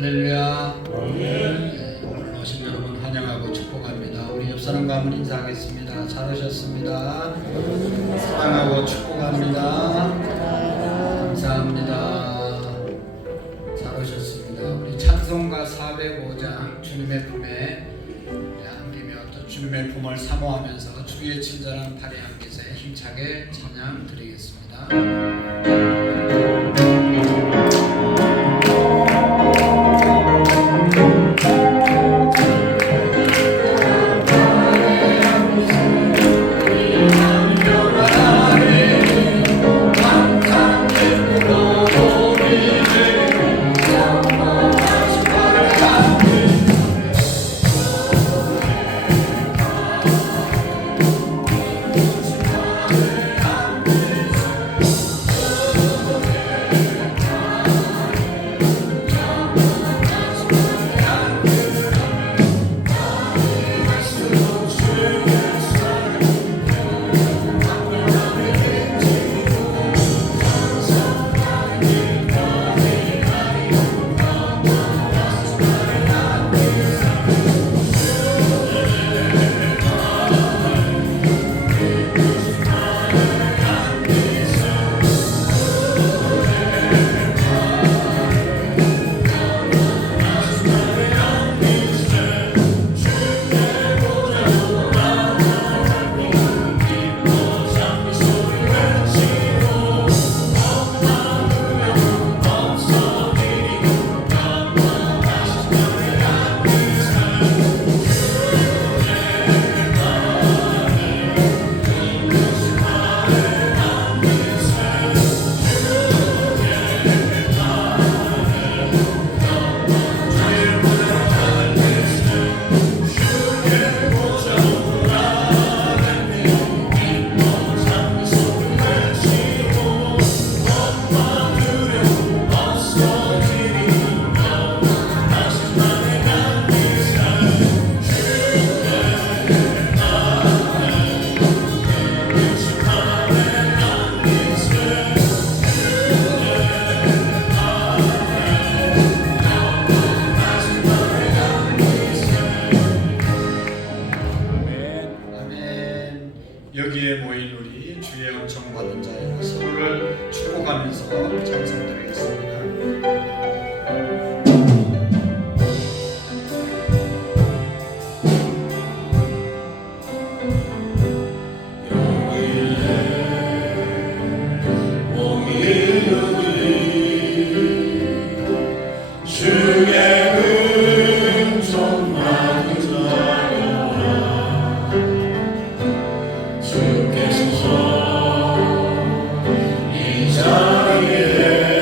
할렐루야. 네, 오늘 오신 여러분 환영하고 축복합니다. 우리 옆 사람과 한번 인사하겠습니다. 잘 오셨습니다. 사랑하고 축복합니다. 감사합니다. 잘 오셨습니다. 우리 찬송가 405장 주님의 품에 안기며 또 주님의 품을 사모하면서 주의 친절한 팔에 안기세 힘차게 찬양 드리겠습니다. 여기에 모인 우리 주의 은총 받은 자여 서로를 축복하면서 찬송드리겠습니다. 이 자리에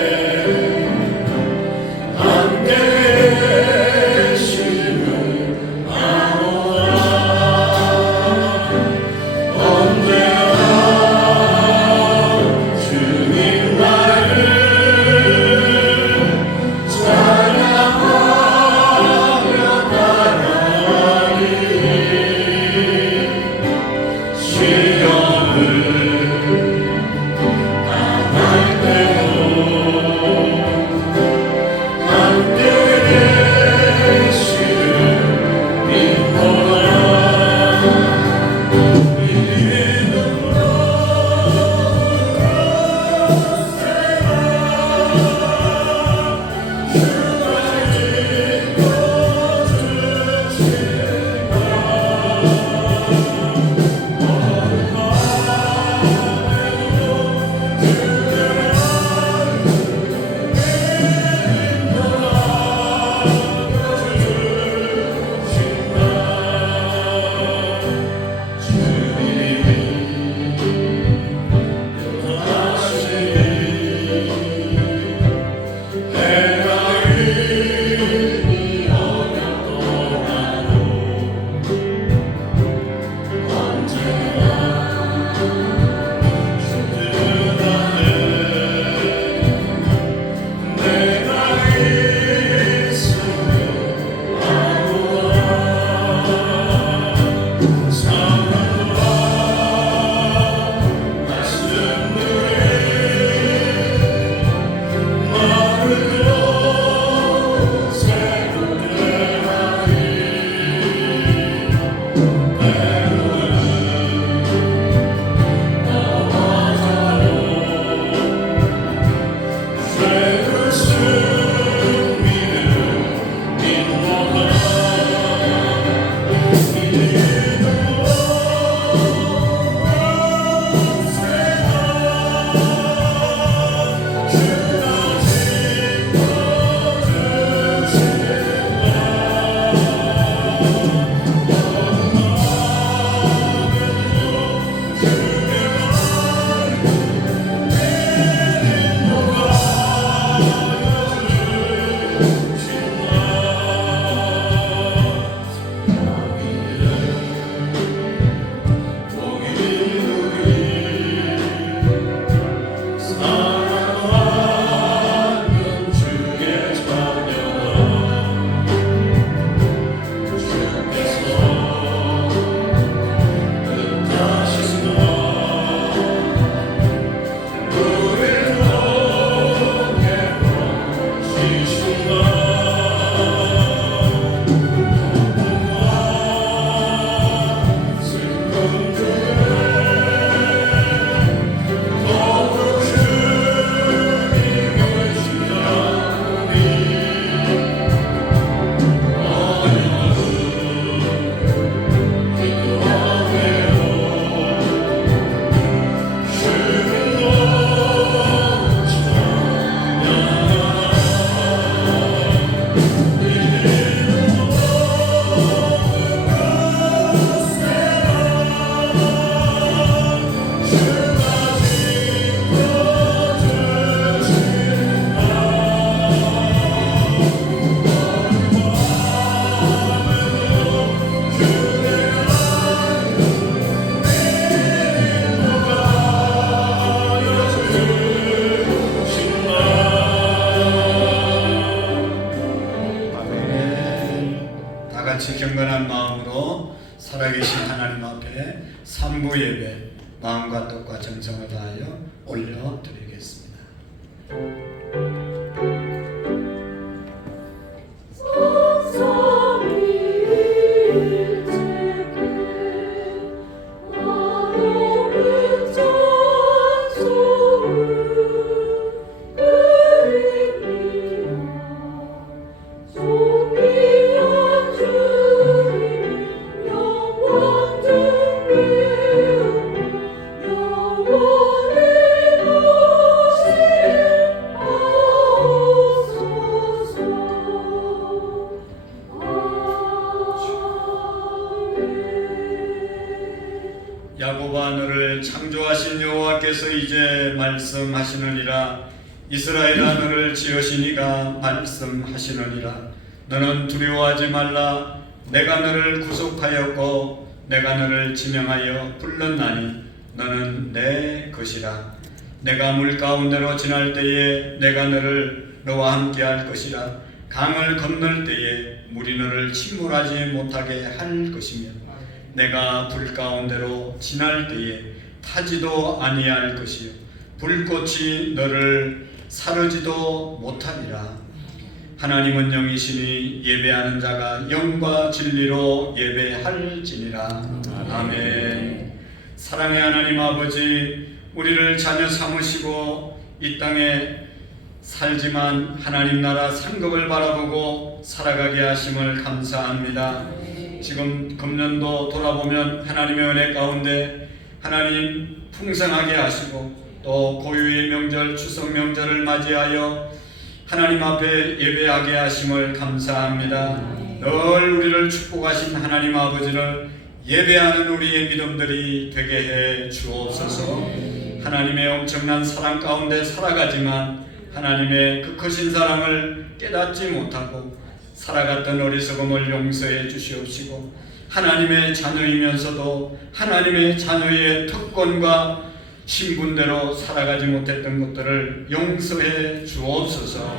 3부 예배 마음과 뜻과 정성을 다하여 올려드리겠습니다. 야곱아, 너를 창조하신 여호와께서 이제 말씀하시느니라. 이스라엘아, 너를 지으신 이가 말씀하시느니라. 너는 두려워하지 말라. 내가 너를 구속하였고 내가 너를 지명하여 불렀나니 너는 내 것이라. 내가 물 가운데로 지날 때에 내가 너를 너와 함께 할 것이라. 강을 건널 때에 물이 너를 침몰하지 못하게 할 것이며 내가 불 가운데로 지날 때에 타지도 아니할 것이요 불꽃이 너를 사르지도 못하리라. 하나님은 영이시니 예배하는 자가 영과 진리로 예배할지니라. 아멘. 사랑의 하나님 아버지, 우리를 자녀 삼으시고 이 땅에 살지만 하나님 나라 상급을 바라보고 살아가게 하심을 감사합니다. 지금 금년도 돌아보면 하나님의 은혜 가운데 하나님 풍성하게 하시고 또 고유의 명절 추석 명절을 맞이하여 하나님 앞에 예배하게 하심을 감사합니다. 늘 우리를 축복하신 하나님 아버지를 예배하는 우리의 믿음들이 되게 해 주옵소서. 하나님의 엄청난 사랑 가운데 살아가지만 하나님의 그 크신 사랑을 깨닫지 못하고 살아갔던 어리석음을 용서해 주시옵시고 하나님의 자녀이면서도 하나님의 자녀의 특권과 신분대로 살아가지 못했던 것들을 용서해 주옵소서.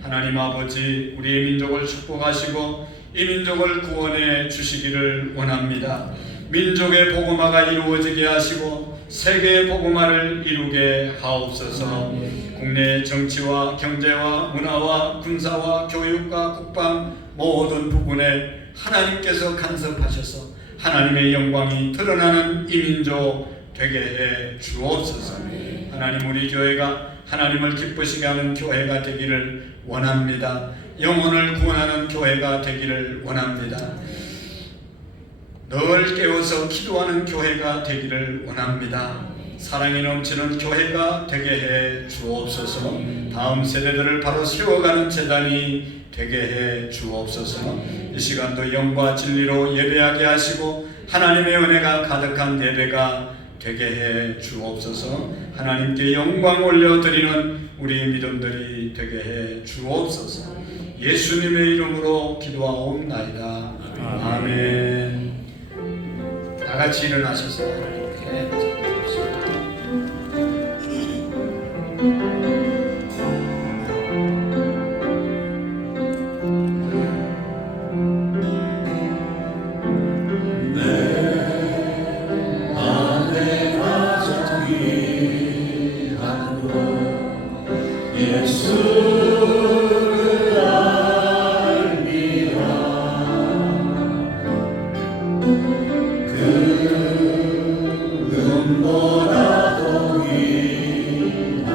하나님 아버지, 우리의 민족을 축복하시고 이 민족을 구원해 주시기를 원합니다. 민족의 복음화가 이루어지게 하시고 세계의 복음화를 이루게 하옵소서. 국내 정치와 경제와 문화와 군사와 교육과 국방 모든 부분에 하나님께서 간섭하셔서 하나님의 영광이 드러나는 이 민족 되게 해 주옵소서. 하나님, 우리 교회가 하나님을 기쁘시게 하는 교회가 되기를 원합니다. 영혼을 구원하는 교회가 되기를 원합니다. 늘 깨워서 기도하는 교회가 되기를 원합니다. 사랑이 넘치는 교회가 되게 해 주옵소서. 다음 세대들을 바로 세워가는 재단이 되게 해 주옵소서. 이 시간도 영과 진리로 예배하게 하시고 하나님의 은혜가 가득한 예배가 되게 해 주옵소서. 하나님께 영광 올려드리는 우리 믿음들이 되게 해 주옵소서. 예수님의 이름으로 기도하옵나이다. 아멘. 다 같이 일어나셔서 하나님께 찬양합시다. 그 눈보라도 위하노라.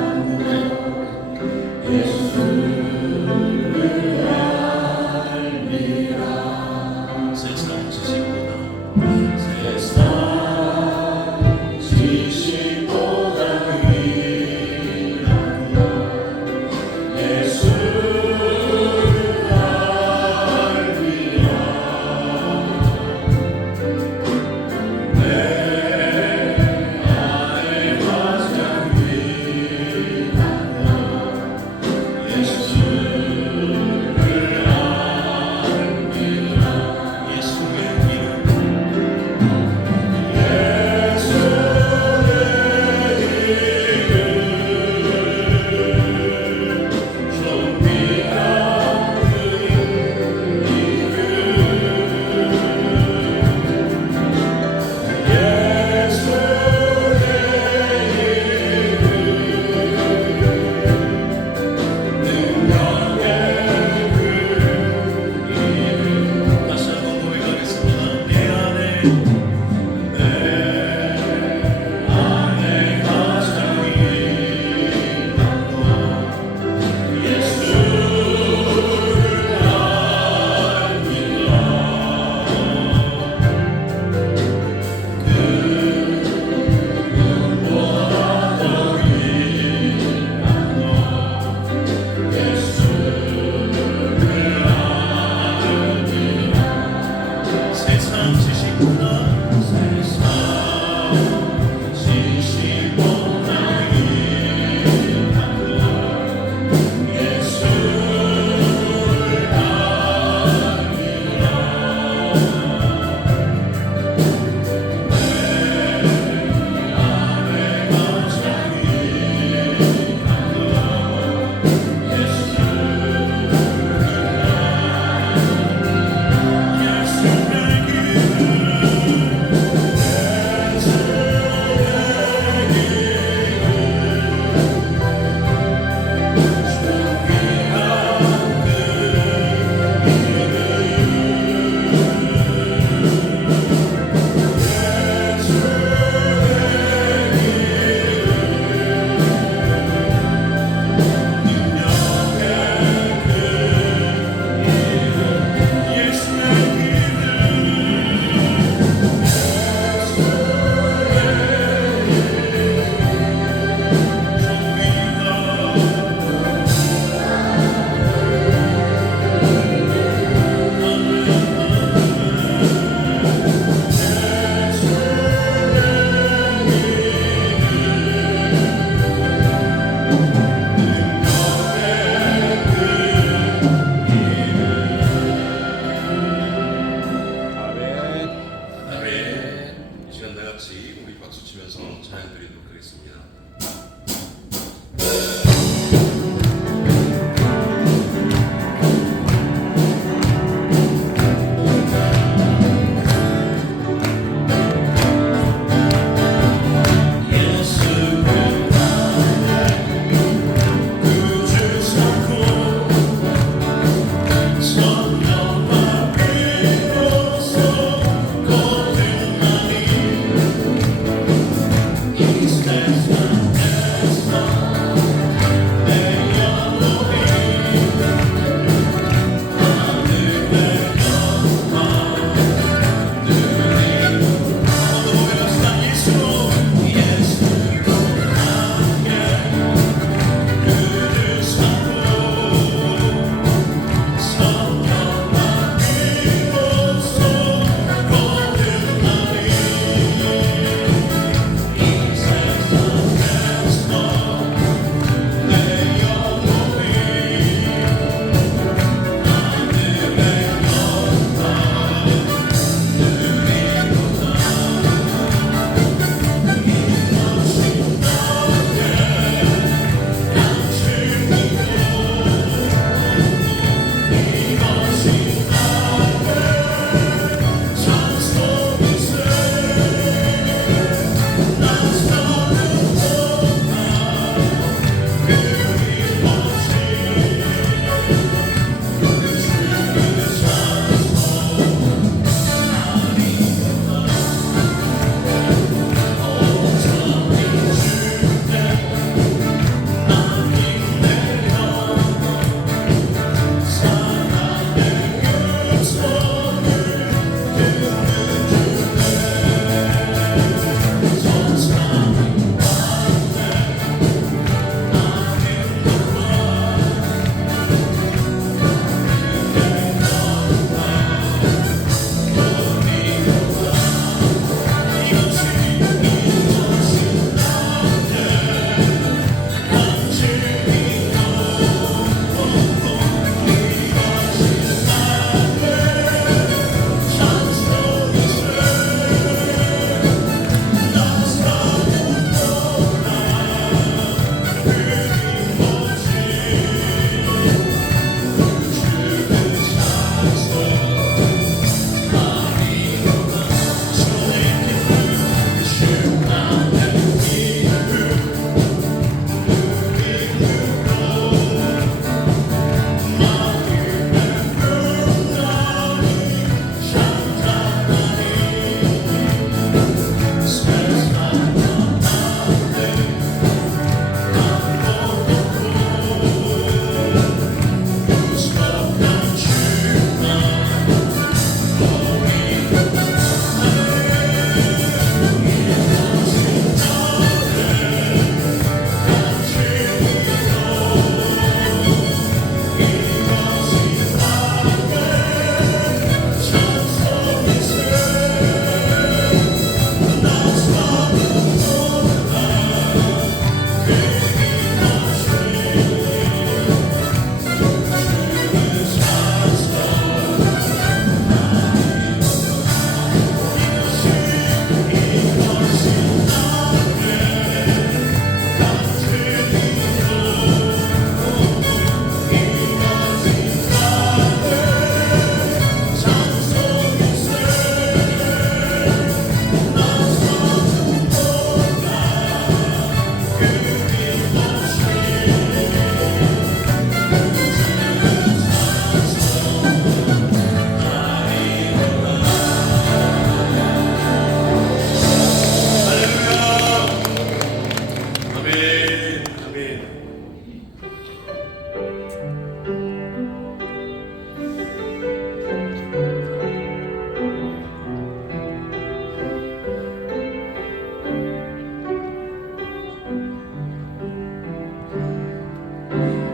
아멘.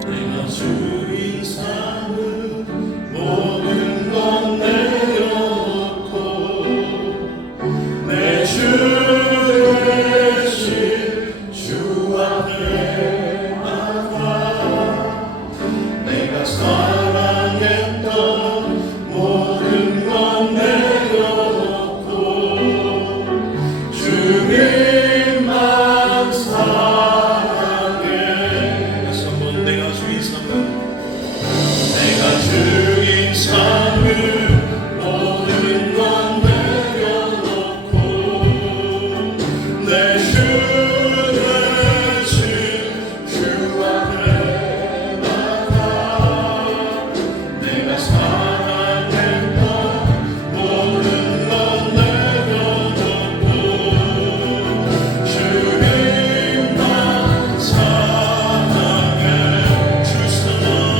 내가 주인 삼은 모든 것 내려놓고 내 주 대신 주 앞에 나가 내가 사랑했던 모든 것 내려놓고 주님만 사랑해. 다시 한번 내가 주인 삼은 모든 것 내려놓고 내 주 대신 주 앞에 나가 내가 사랑했던 모든 것 내려놓고 주님만 사랑해. 주 사랑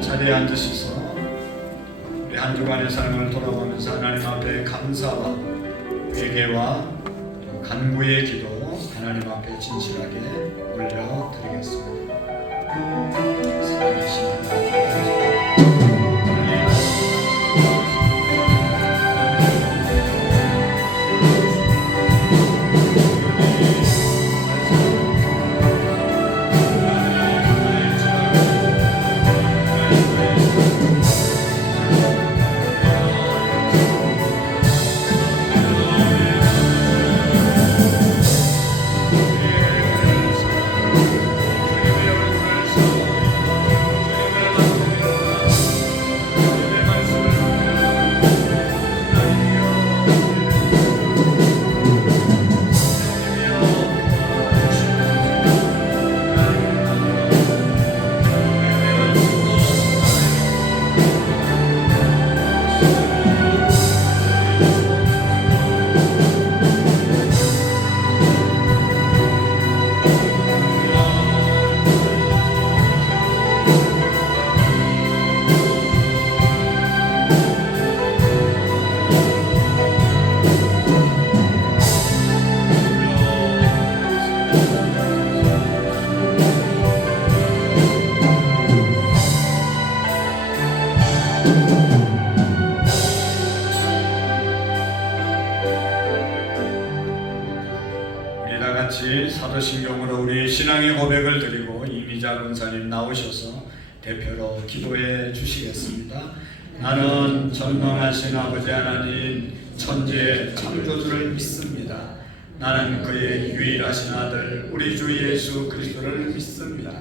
자리에 앉으셔서 우리 한 주간의 삶을 돌아보면서 하나님 앞에 감사와 회개와 간구의 기도 하나님 앞에 진실하게 올려드리겠습니다. 살아계신 우리 다 같이 사도신경으로 우리 신앙의 고백을 드리고 이미자 권사님 나오셔서 대표로 기도해 주시겠습니다. 나는 전능하신 아버지 하나님 천지의 창조주를 믿습니다. 나는 그의 유일하신 아들 우리 주 예수 그리스도를 믿습니다.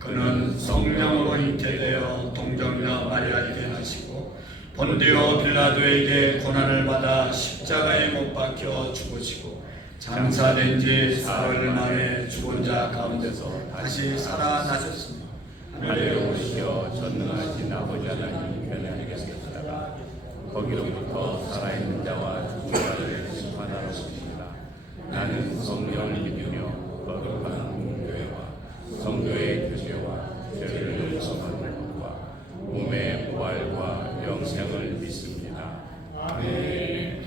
그는 성령으로 잉태되어 동정녀 마리아에게 나시고 본디오 빌라도에게 고난을 받아 십자가에 못 박혀 죽으시고 장사된 지 사흘 만에 죽은 자 가운데서 다시 살아나셨습니다. 하늘에 오시어 전능하신 아버지 하나님 편에 계셨다가 거기로부터 살아있는 자와 죽은 자를 심판하러 오십니다. 나는 성령을 믿으며 거룩한 공교회와 성도의 교제와 죄를 용서하는 것과 몸의 부활과 영생을 믿습니다. 아멘.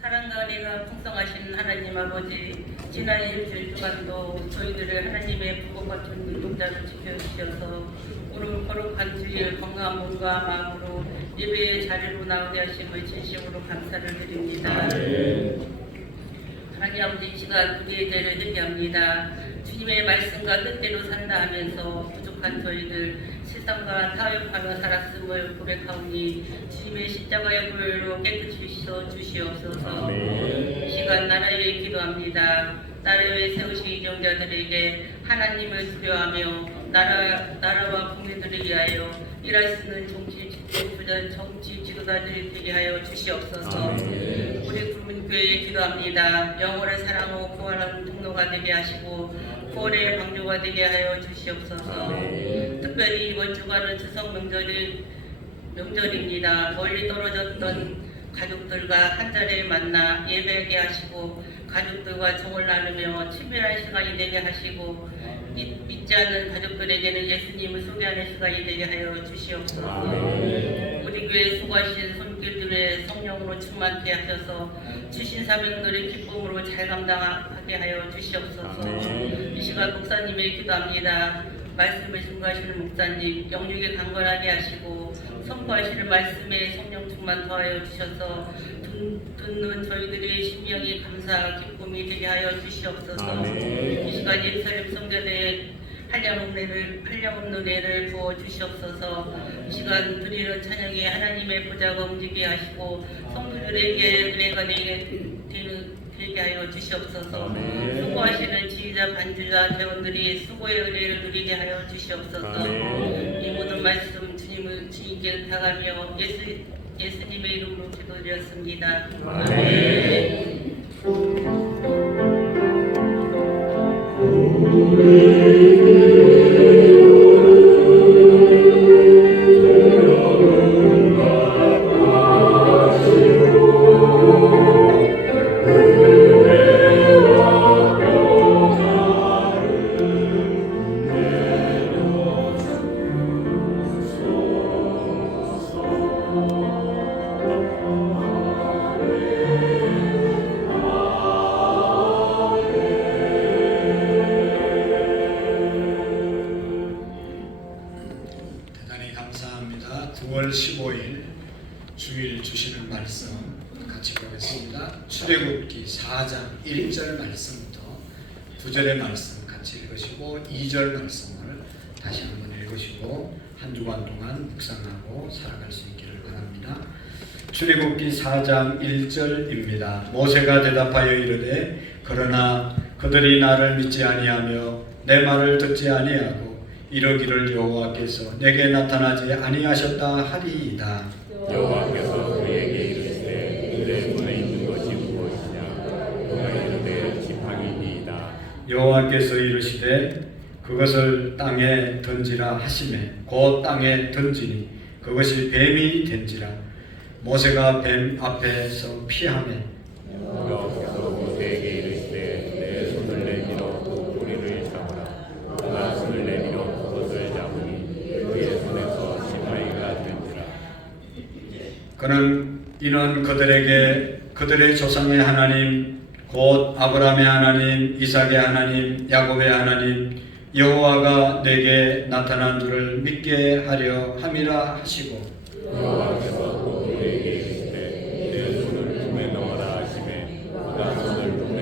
사랑과 은혜가 풍성하신 하나님 아버지, 지난 일주일 동안도 저희들을 하나님의 부고 같은 운동자로 지켜주셔서 오늘 거룩한 주일 건강한 몸과 마음으로 예배의 자리로 나오게 하심을 진심으로 감사를 드립니다. 하나님 아버지, 이 시간 우리의 죄를 회개합니다. 주님의 말씀과 뜻대로 산다 하면서 부족한 저희들 세상과 타협하며 살았음을 고백하오니 주님의 십자가의 보혈로 깨끗이 씻어 주시옵소서. 이 시간 나라를 위해 기도합니다. 나라를 세우신 이정자들에게 하나님을 두려워하며 나라와 국민들을 위하여 일할 수 있는 정치 지도자들이 되게 하여 주시옵소서. 우리 국민교회에 기도합니다. 영혼을 사랑하고 구원하는 통로가 되게 하시고 구원의 방주가 되게 하여 주시옵소서. 특별히 이번 주간은 추석 명절입니다. 멀리 떨어졌던 가족들과 한 자리에 만나 예배하게 하시고 가족들과 정을 나누며 친밀한 시간이 되게 하시고 믿지 않는 가족들에게는 예수님을 소개하는 시간이 되게 하여 주시옵소서. 우리 교회 수고하신 손길들의 성령으로 충만케 하셔서 주신 사명들의 기쁨으로 잘 감당하게 하여 주시옵소서. 이 시간 목사님의 기도합니다. 말씀을 증거하시는 목사님 영육에 강건하게 하시고 선포하시는 말씀에 성령 충만 더하여 주셔서 듣는 저희들의 심령이 감사 기쁨이 되게 하여 주시옵소서. 이 시간 예루살렘 성전에 한량없는 애를 부어 주시옵소서. 이 시간 드리는 찬양에 하나님의 보좌가 움직이게 하시고 성도들에게 은혜가 되게 하여 주시옵소서. 수고하시는 지휘자 반주자 대원들이 수고의 은혜를 누리게 하여 주시옵소서. 이 모든 말씀 주님께 의탁하며 예수님의 이름으로 기도드렸습니다. 아멘. 대단히 감사합니다. 9월 15일 주일 주시는 말씀 같이 보겠습니다. 출애굽기 4장 1절 말씀부터 9절의 말씀 같이 읽으시고 2절 말씀을 다시 한번 읽으시고 한 주간 동안 묵상하고 살아갈 수 있기를 바랍니다. 출애굽기 4장 1절입니다. 모세가 대답하여 이르되 그러나 그들이 나를 믿지 아니하며 내 말을 듣지 아니하고 이러기를 여호와께서 내게 나타나지 아니하셨다 하리이다. 여호와께서 그에게 이르시되 그의 손에 있는 것이 무엇이냐? 그가 이르되 지팡이니이다. 여호와께서 이르시되 그것을 땅에 던지라 하시매 곧 땅에 던지니 그것이 뱀이 된지라. 모세가 뱀 앞에서 피하매 여호와께서 모세에게 이르시되 내 손을 내밀어 그 꼬리를 잡으라. 그가 손을 내밀어 그것을 잡으니 그의 손에서 지팡이가 된지라. 이는 그들에게 그들의 조상의 하나님 곧 아브라함의 하나님 이삭의 하나님 야곱의 하나님 여호와가 내게 나타난 줄을 믿게 하려 함이라 하시고 여호와께서 또 그에게 이르시되 내 손을 품에 넣어라 하시매 그가 손을 품에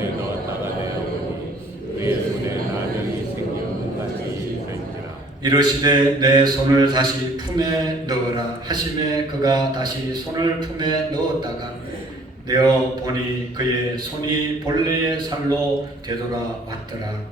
이르시되 내 손을 다시 품에 넣으라 하심에 그가 다시 손을 품에 넣었다가 내어 보니 그의 손이 본래의 살로 되돌아왔더라.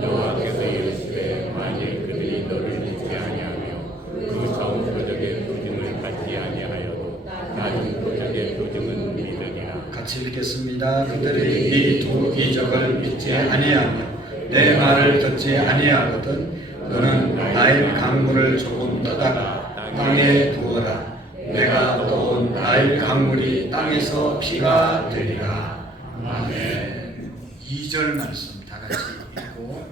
여호와께서 이르시되 만일 그들이 너를 믿지 아니하며 그 처음 표적의 표징을 받지 아니하여도 나중 표적의 표징은 믿으리라. 같이 읽겠습니다. 그들이 이 두 이적을 믿지 아니하며 내 말을 듣지 아니하거든 너는 나일 강물을 조금 떠다가 땅에 부어라. 내가 떠온 나일 강물이 땅에서 피가 되리라. 아멘. 2절 말씀 다 같이 읽고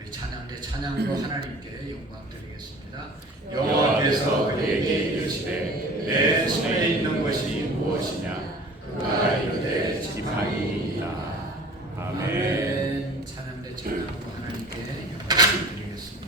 우리 찬양대 찬양으로 하나님께 영광 드리겠습니다. 여호와께서 그에게 이르시되 내 손에 있는 것이 무엇이냐? 그가 이르되 지팡이 있다. 아멘. 찬양대 찬양으로 하나님께 영광 드리겠습니다.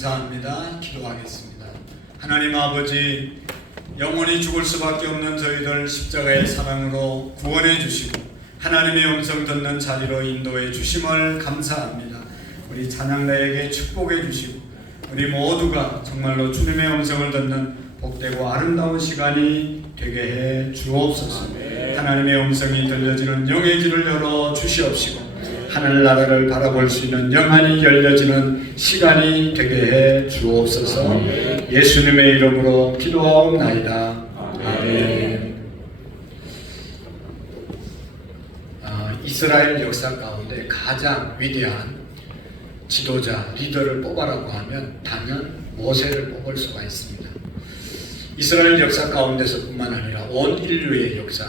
감사합니다. 기도하겠습니다. 하나님 아버지, 영원히 죽을 수밖에 없는 저희들 십자가의 사랑으로 구원해 주시고 하나님의 음성 듣는 자리로 인도해 주심을 감사합니다. 우리 찬양가에게 축복해 주시고 우리 모두가 정말로 주님의 음성을 듣는 복되고 아름다운 시간이 되게 해 주옵소서. 하나님의 음성이 들려지는 영의 길을 열어 주시옵시고 하늘나라를 바라볼 수 있는 영안이 열려지는 시간이 되게 해 주옵소서. 예수님의 이름으로 기도하옵나이다. 아멘. 이스라엘 역사 가운데 가장 위대한 지도자, 리더를 뽑아라고 하면 단연 모세를 뽑을 수가 있습니다. 이스라엘 역사 가운데서뿐만 아니라 온 인류의 역사,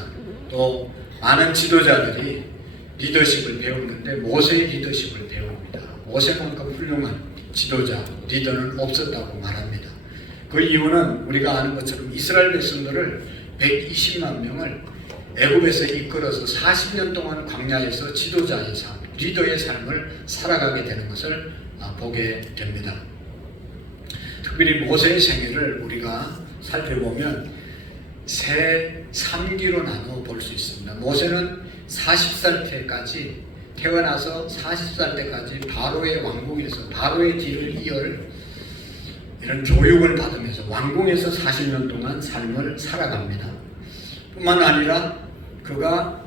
또 많은 지도자들이 리더십을 배우는데 모세의 리더십을 배웁니다. 모세만큼 훌륭한 지도자, 리더는 없었다고 말합니다. 그 이유는 우리가 아는 것처럼 이스라엘 백성들을 120만 명을 애굽에서 이끌어서 40년 동안 광야에서 지도자의 삶, 리더의 삶을 살아가게 되는 것을 보게 됩니다. 특별히 모세의 생애를 우리가 살펴보면 세 3기로 나누어 볼 수 있습니다. 모세는 40살 때까지 태어나서 40살 때까지 바로의 왕궁에서 바로의 뒤를 이을 이런 교육을 받으면서 왕궁에서 40년 동안 삶을 살아갑니다. 뿐만 아니라 그가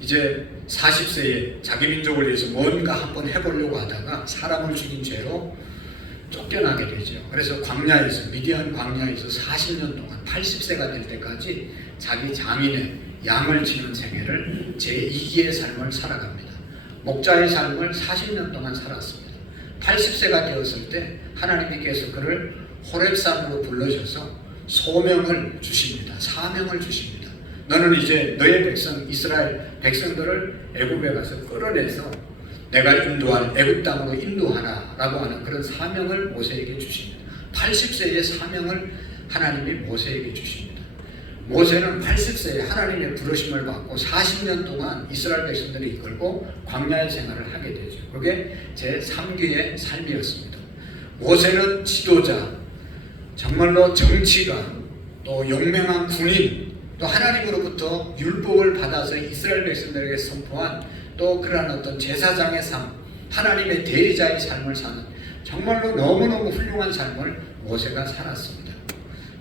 이제 40세에 자기 민족을 위해서 뭔가 한번 해보려고 하다가 사람을 죽인 죄로 쫓겨나게 되죠. 그래서 광야에서 미디안 광야에서 40년 동안 80세가 될 때까지 자기 장인의 양을 치는 생애를 제2기의 삶을 살아갑니다. 목자의 삶을 40년 동안 살았습니다. 80세가 되었을 때 하나님께서 그를 호렙산으로 불러셔서 소명을 주십니다. 사명을 주십니다. 너는 이제 너의 백성 이스라엘 백성들을 애굽에 가서 끌어내서 내가 인도할 애굽 땅으로 인도하라 라고 하는 그런 사명을 모세에게 주십니다. 80세의 사명을 하나님이 모세에게 주십니다. 모세는 80세에 하나님의 부르심을 받고 40년 동안 이스라엘 백성들이 이끌고 광야의 생활을 하게 되죠. 그게 제3기의 삶이었습니다. 모세는 지도자, 정말로 정치가, 또 용맹한 군인, 또 하나님으로부터 율법을 받아서 이스라엘 백성들에게 선포한 또 그러한 어떤 제사장의 삶, 하나님의 대리자의 삶을 사는 정말로 너무너무 훌륭한 삶을 모세가 살았습니다.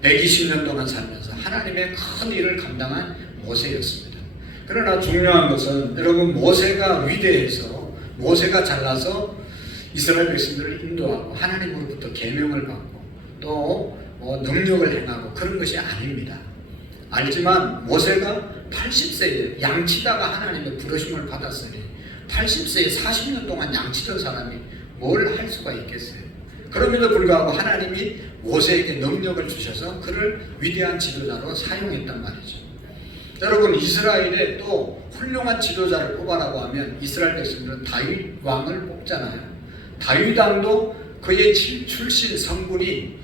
120년 동안 살면서 하나님의 큰 일을 감당한 모세였습니다. 그러나 중요한 것은 여러분 모세가 위대해서 모세가 잘나서 이스라엘 백성들을 인도하고 하나님으로부터 계명을 받고 또 능력을 행하고 그런 것이 아닙니다. 알지만 모세가 80세에 양치다가 하나님의 부르심을 받았으니 80세에 40년 동안 양치던 사람이 뭘 할 수가 있겠어요? 그럼에도 불구하고 하나님이 모세에게 능력을 주셔서 그를 위대한 지도자로 사용했단 말이죠. 여러분 이스라엘에 또 훌륭한 지도자를 뽑아라고 하면 이스라엘 백성들은 다윗 왕을 뽑잖아요. 다윗 왕도 그의 출신 성분이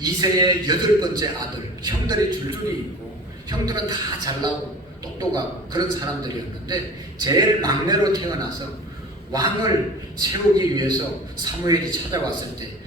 이세의 8번째 아들, 형들이 줄줄이 있고 형들은 다 잘나고 똑똑하고 그런 사람들이었는데 제일 막내로 태어나서 왕을 세우기 위해서 사무엘이 찾아왔을 때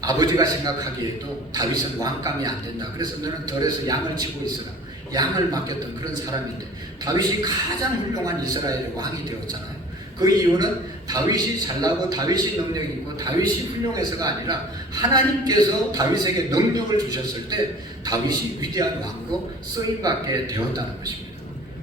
아버지가 생각하기에도 다윗은 왕감이 안 된다. 그래서 너는 덜에서 양을 치고 있어라. 양을 맡겼던 그런 사람인데 다윗이 가장 훌륭한 이스라엘의 왕이 되었잖아요. 그 이유는 다윗이 잘나고 다윗이 능력이 있고 다윗이 훌륭해서가 아니라 하나님께서 다윗에게 능력을 주셨을 때 다윗이 위대한 왕으로 쓰임받게 되었다는 것입니다.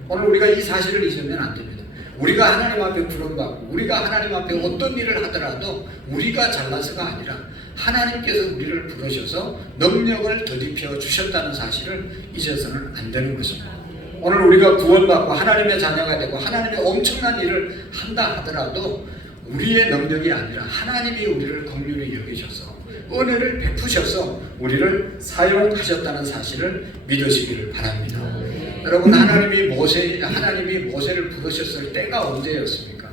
오늘 우리가 이 사실을 잊으면 안 됩니다. 우리가 하나님 앞에 부름받고 우리가 하나님 앞에 어떤 일을 하더라도 우리가 잘나서가 아니라 하나님께서 우리를 부르셔서 능력을 더입혀 주셨다는 사실을 잊어서는 안 되는 것입니다. 오늘 우리가 구원받고 하나님의 자녀가 되고 하나님의 엄청난 일을 한다 하더라도 우리의 능력이 아니라 하나님이 우리를 긍휼히 여기셔서 은혜를 베푸셔서 우리를 사용하셨다는 사실을 믿으시기를 바랍니다. 여러분 하나님이 모세를 부르셨을 때가 언제였습니까?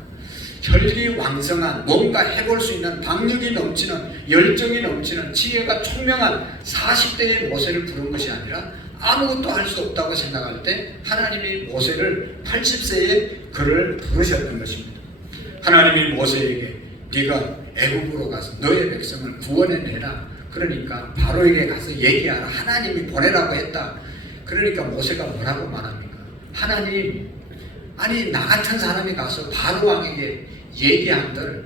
혈기왕성한 뭔가 해볼 수 있는 박력이 넘치는 열정이 넘치는 지혜가 총명한 40대의 모세를 부른 것이 아니라 아무것도 할 수 없다고 생각할 때 하나님이 모세를 80세에 그를 부르셨던 것입니다. 하나님이 모세에게 네가 애굽으로 가서 너의 백성을 구원해내라. 그러니까 바로에게 가서 얘기하라. 하나님이 보내라고 했다. 그러니까 모세가 뭐라고 말합니까? 하나님, 아니 나 같은 사람이 가서 바로 왕에게 얘기한들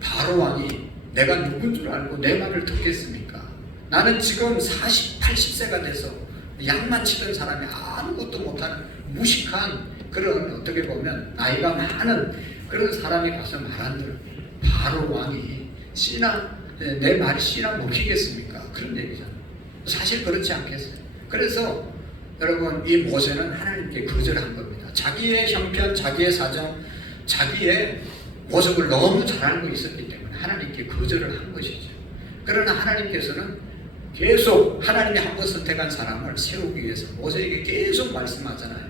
바로 왕이 내가 누군 줄 알고 내 말을 듣겠습니까? 나는 지금 40, 80세가 돼서 양만 치던 사람이 아무것도 못하는 무식한 그런 어떻게 보면 나이가 많은 그런 사람이 가서 말한들 바로 왕이 씨나 내 말이 씨나 먹히겠습니까? 그런 얘기잖아요. 사실 그렇지 않겠어요? 그래서 여러분 이 모세는 하나님께 거절한 겁니다. 자기의 형편, 자기의 사정, 자기의 모습을 너무 잘 알고 있었기 때문에 하나님께 거절을 한 것이죠. 그러나 하나님께서는 계속 하나님이 한 번 선택한 사람을 세우기 위해서 모세에게 계속 말씀하잖아요.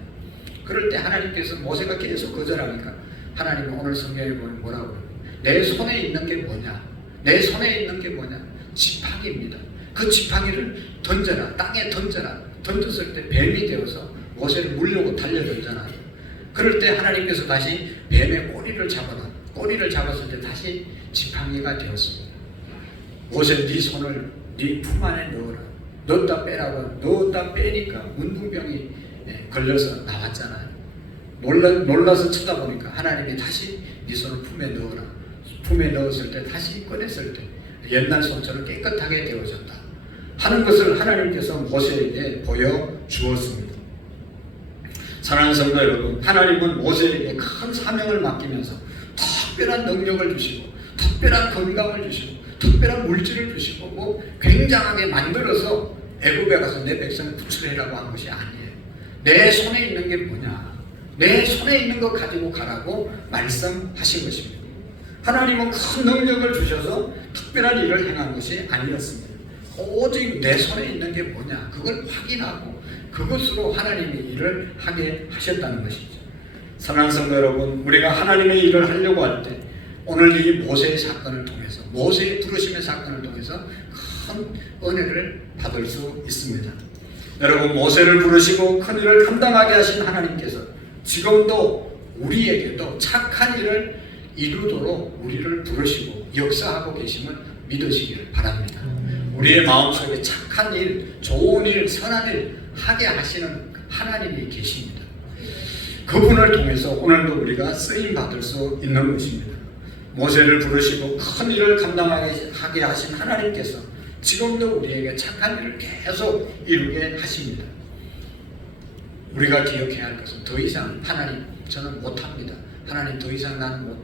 그럴 때 하나님께서 모세가 계속 거절하니까 하나님은 오늘 성경에 보면 뭐라고 그래요? 내 손에 있는 게 뭐냐? 내 손에 있는 게 뭐냐? 지팡이입니다. 그 지팡이를 던져라. 땅에 던져라. 던졌을 때 뱀이 되어서 모세를 물려고 달려들잖아요. 그럴 때 하나님께서 다시 뱀의 꼬리를 잡아라. 꼬리를 잡았을 때 다시 지팡이가 되었습니다. 모세 네 손을 네 품 안에 넣어라. 넣었다 빼라고. 넣었다 빼니까 문둥병이 걸려서 나왔잖아요. 놀라서 쳐다보니까 하나님이 다시 네 손을 품에 넣어라. 품에 넣었을 때 다시 꺼냈을 때 옛날 손처럼 깨끗하게 되어졌다 하는 것을 하나님께서 모세에게 보여주었습니다. 사랑하는 성도 여러분, 하나님은 모세에게 큰 사명을 맡기면서 특별한 능력을 주시고 특별한 건강을 주시고 특별한 물질을 주시고 뭐 굉장하게 만들어서 애굽에 가서 내 백성을 구출해라고 한 것이 아니에요. 내 손에 있는 게 뭐냐? 내 손에 있는 거 가지고 가라고 말씀하신 것입니다. 하나님은 큰 능력을 주셔서 특별한 일을 행한 것이 아니었습니다. 오직 내 손에 있는 게 뭐냐? 그걸 확인하고 그것으로 하나님의 일을 하게 하셨다는 것이죠. 사랑하는 성도 여러분, 우리가 하나님의 일을 하려고 할 때 오늘 이 모세의 사건을 통해서 모세의 부르심의 사건을 통해서 큰 은혜를 받을 수 있습니다. 여러분, 모세를 부르시고 큰 일을 감당하게 하신 하나님께서 지금도 우리에게도 착한 일을 이루도록 우리를 부르시고 역사하고 계심을 믿으시기를 바랍니다. 우리의 마음속에 착한 일, 좋은 일, 선한 일 하게 하시는 하나님이 계십니다. 그분을 통해서 오늘도 우리가 쓰임받을 수 있는 것입니다. 모세를 부르시고 큰 일을 감당하게 하신 하나님께서 지금도 우리에게 착한 일을 계속 이루게 하십니다. 우리가 기억해야 할 것은 더 이상 하나님 저는 못합니다. 하나님 더 이상 나는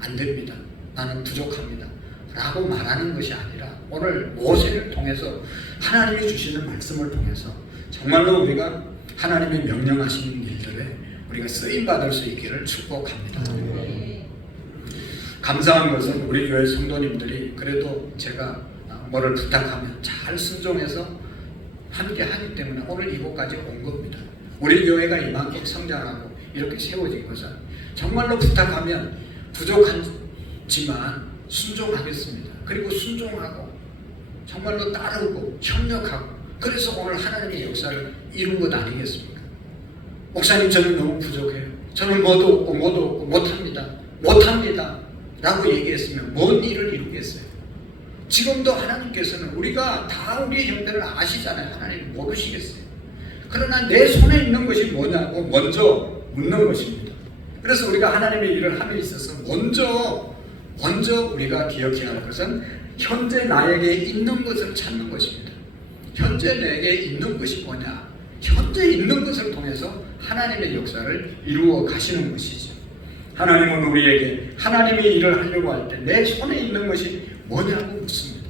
안 됩니다. 나는 부족합니다. 라고 말하는 것이 아니라 오늘 모세를 통해서 하나님이 주시는 말씀을 통해서 정말로 우리가 하나님이 명령하시는 일들에 우리가 쓰임받을 수 있기를 축복합니다. 감사한 것은 우리 교회 성도님들이 그래도 제가 뭐를 부탁하면 잘 순종해서 함께 하기 때문에 오늘 이곳까지 온 겁니다. 우리 교회가 이만큼 성장하고 이렇게 세워진 것은 정말로 부탁하면 부족하지만 순종하겠습니다. 그리고 순종하고 정말로 따르고 협력하고 그래서 오늘 하나님의 역사를 이룬 것 아니겠습니까? 목사님 저는 너무 부족해요. 저는 뭐도 없고 못합니다 라고 얘기했으면 뭔 일을 이루겠어요? 지금도 하나님께서는 우리가 다 우리의 형편을 아시잖아요. 하나님 모르시겠어요. 그러나 내 손에 있는 것이 뭐냐고 먼저 묻는 것입니다. 그래서 우리가 하나님의 일을 함에 있어서 먼저 우리가 기억해야 할 것은 현재 나에게 있는 것을 찾는 것입니다. 현재 내게 있는 것이 뭐냐? 현재 있는 것을 통해서 하나님의 역사를 이루어 가시는 것이죠. 하나님은 우리에게 하나님의 일을 하려고 할 때 내 손에 있는 것이 뭐냐고 묻습니다.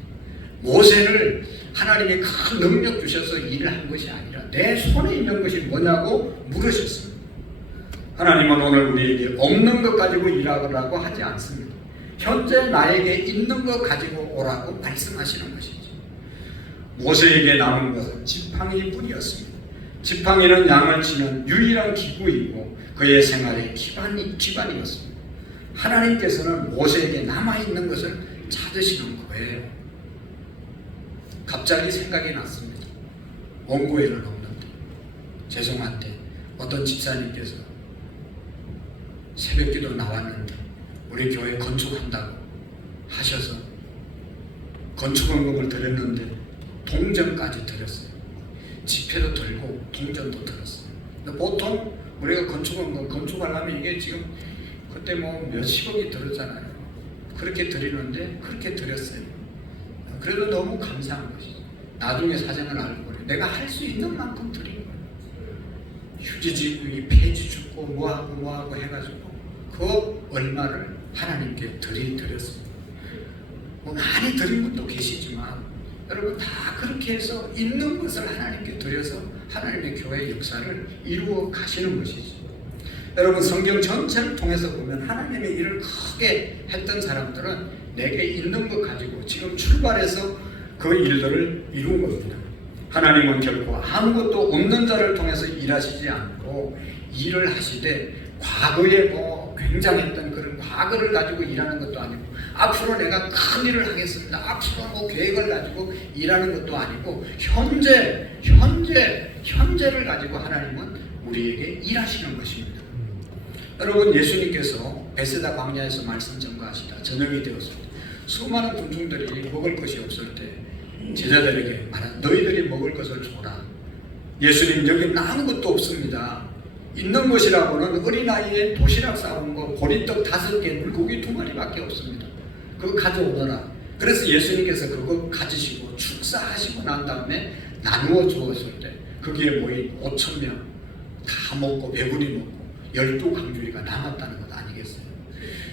모세를 하나님이 큰 능력 주셔서 일을 한 것이 아니라 내 손에 있는 것이 뭐냐고 물으셨습니다. 하나님은 오늘 우리에게 없는 것 가지고 일하라고 하지 않습니다. 현재 나에게 있는 것 가지고 오라고 말씀하시는 것이죠. 모세에게 남은 것은 지팡이뿐이었습니다. 지팡이는 양을 치는 유일한 기구이고 그의 생활의 기반이었습니다. 하나님께서는 모세에게 남아있는 것을 찾으시는 거예요. 갑자기 생각이 났습니다. 원고회를 없는데 죄송한데 어떤 집사님께서 새벽기도 나왔는데 우리 교회 건축한다고 하셔서 건축원금을 드렸는데 동전까지 드렸어요. 지폐도 들고 동전도 들었어요. 근데 보통 우리가 건축원금 건축하려면 이게 지금 그때 뭐 몇십억이 들었잖아요. 그렇게 드리는데 그렇게 드렸어요. 그래도 너무 감사한 것이죠. 나중에 사정을 알고 그래. 내가 할 수 있는 만큼 드린 거예요. 휴지지고 이 폐지 줍고 뭐하고 해가지고 그 얼마를 하나님께 드렸습니다. 뭐 많이 드린 분도 계시지만 여러분 다 그렇게 해서 있는 것을 하나님께 드려서 하나님의 교회의 역사를 이루어 가시는 것이죠. 여러분 성경 전체를 통해서 보면 하나님의 일을 크게 했던 사람들은 내게 있는 것 가지고 지금 출발해서 그 일들을 이룬 겁니다. 하나님은 결코 아무것도 없는 자를 통해서 일하시지 않고 일을 하시되 과거에 뭐 굉장했던 그런 과거를 가지고 일하는 것도 아니고 앞으로 내가 큰 일을 하겠습니다. 앞으로 뭐 계획을 가지고 일하는 것도 아니고 현재를 가지고 하나님은 우리에게 일하시는 것입니다. 여러분 예수님께서 베세다 광야에서 말씀 전가하시다 저녁이 되었을 때 수많은 군중들이 먹을 것이 없을 때 제자들에게 말한 너희들이 먹을 것을 줘라. 예수님 여기 아무것도 없습니다. 있는 것이라고는 어린아이의 도시락 싸온 거 보리떡 5개 물고기 2마리밖에 없습니다. 그거 가져오더라. 그래서 예수님께서 그거 가지시고 축사하시고 난 다음에 나누어 주었을 때 거기에 모인 5,000명 다 먹고 배불리 먹고 12강주리가 남았다는 것 아니겠어요?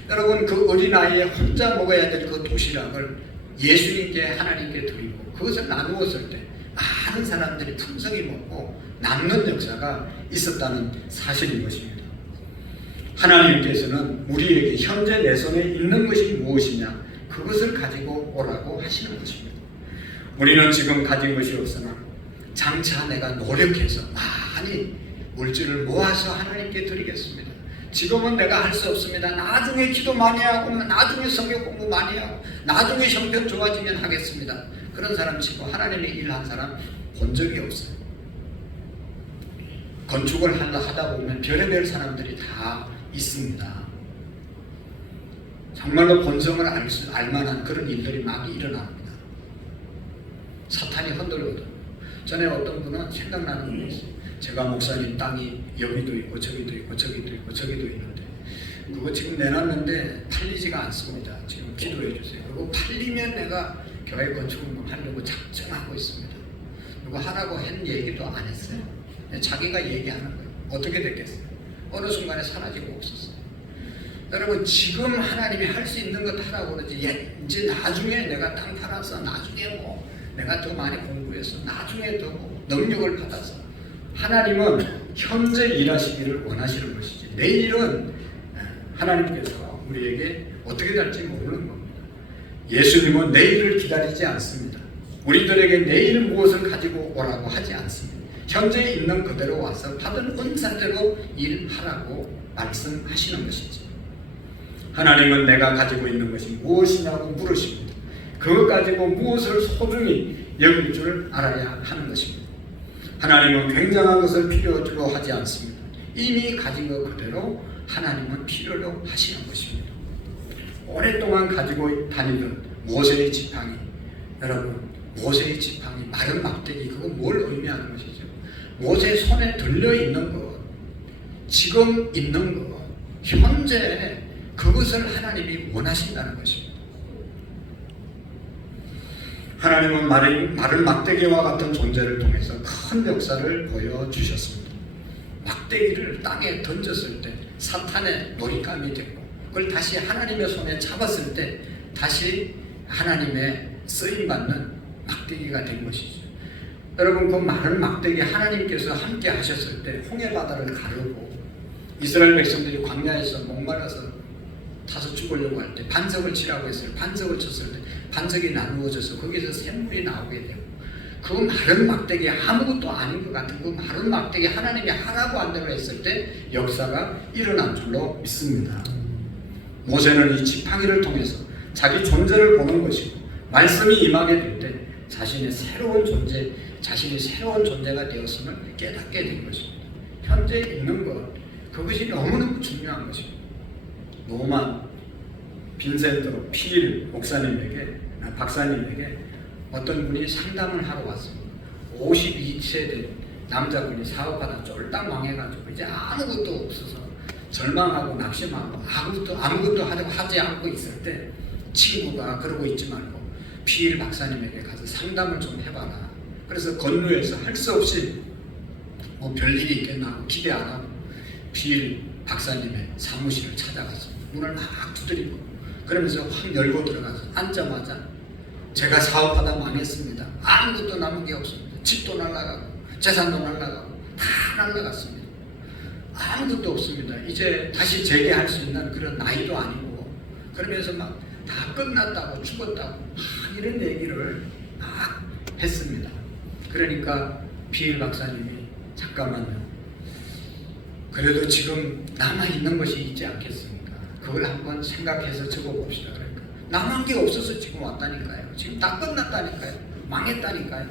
여러분 그 어린아이의 혼자 먹어야 될 그 도시락을 예수님께 하나님께 드리고 그것을 나누었을 때 많은 사람들이 풍성히 먹고 남는 역사가 있었다는 사실인 것입니다. 하나님께서는 우리에게 현재 내 손에 있는 것이 무엇이냐 그것을 가지고 오라고 하시는 것입니다. 우리는 지금 가진 것이 없으나 장차 내가 노력해서 많이 물질을 모아서 하나님께 드리겠습니다. 지금은 내가 할 수 없습니다. 나중에 기도 많이 하고 나중에 성경 공부 많이 하고 나중에 형편 좋아지면 하겠습니다. 그런 사람 치고 하나님의 일한 사람 본 적이 없어요. 건축을 하다 보면 별의별 사람들이 다 있습니다. 정말로 본성을 알 만한 그런 일들이 막 일어납니다. 사탄이 흔들거든요. 전에 어떤 분은 생각나는 게 있어요. 제가 목사님 땅이 여기도 있고 저기도 있고 저기도 있고 저기도 있는데 그거 지금 내놨는데 팔리지가 않습니다. 지금 기도해 주세요. 그리고 팔리면 내가 교회 건축을 하려고 작정하고 있습니다. 누구 하라고 한 얘기도 안 했어요. 자기가 얘기하는 거예요. 어떻게 됐겠어요? 어느 순간에 사라지고 없었어요. 여러분 지금 하나님이 할 수 있는 것 하라고 그러지 이제 나중에 내가 땅 팔아서 나중에 뭐 내가 더 많이 공부해서 나중에 더 능력을 받아서 하나님은 현재 일하시기를 원하시는 것이지 내일은 하나님께서 우리에게 어떻게 될지 모르는 겁니다. 예수님은 내일을 기다리지 않습니다. 우리들에게 내일 무엇을 가지고 오라고 하지 않습니다. 현재 있는 그대로 와서 받은 은사대로 일하라고 말씀하시는 것이지. 하나님은 내가 가지고 있는 것이 무엇이냐고 물으십니다. 그것 가지고 무엇을 소중히 여길 줄 알아야 하는 것입니다. 하나님은 굉장한 것을 필요로 하지 않습니다. 이미 가진 것 그대로 하나님은 필요로 하시는 것입니다. 오랫동안 가지고 다니던 모세의 지팡이, 여러분 모세의 지팡이 마른 막대기 그거 뭘 의미하는 것이죠? 모세 손에 들려있는 것, 지금 있는 것, 현재 그것을 하나님이 원하신다는 것입니다. 하나님은 마른 막대기와 같은 존재를 통해서 큰 역사를 보여주셨습니다. 막대기를 땅에 던졌을 때 사탄의 놀잇감이 됐고 그걸 다시 하나님의 손에 잡았을 때 다시 하나님의 쓰임받는 막대기가 된 것이죠. 여러분 그 마른 막대기 하나님께서 함께 하셨을 때 홍해바다를 가르고 이스라엘 백성들이 광야에서 목말라서 타서 죽으려고 할 때 반석을 치라고 했어요. 반석을 쳤을 때 반석이 나누어져서 거기서 샘물이 나오게 되고 그 마른 막대기 아무것도 아닌 것 같은 그 마른 막대기 하나님이 하라고 한 대로 했을 때 역사가 일어난 줄로 믿습니다. 모세는 이 지팡이를 통해서 자기 존재를 보는 것이고 말씀이 임하게 될 때 자신이 새로운 존재가 되었음을 깨닫게 된 것입니다. 현재 있는 것 그것이 너무너무 중요한 것입니다. 노만 빈센트 필 박사님에게 어떤 분이 상담을 하러 왔습니다. 52세 된 남자분이 사업하다 쫄딱 망해가지고 이제 아무것도 없어서 절망하고 낙심하고 아무것도 하지 않고 있을 때 친구가 그러고 있지 말고 필 박사님에게 가서 상담을 좀 해봐라. 그래서 건너에서 할 수 없이 뭐 별일이 있겠나 하고 기대 안 하고 필 박사님의 사무실을 찾아갔습니다. 문을 막 두드리고 그러면서 확 열고 들어가서 앉자마자 제가 사업하다 망했습니다. 아무것도 남은 게 없습니다. 집도 날아가고 재산도 날아가고 다 날아갔습니다. 아무것도 없습니다. 이제 다시 재개할 수 있는 그런 나이도 아니고 그러면서 막 다 끝났다고 죽었다고 막 이런 얘기를 막 했습니다. 그러니까 필 박사님이 잠깐만요. 그래도 지금 남아있는 것이 있지 않겠습니까? 그걸 한번 생각해서 적어봅시다. 그러니까 남은 게 없어서 지금 왔다니까요. 지금 다 끝났다니까요. 망했다니까요.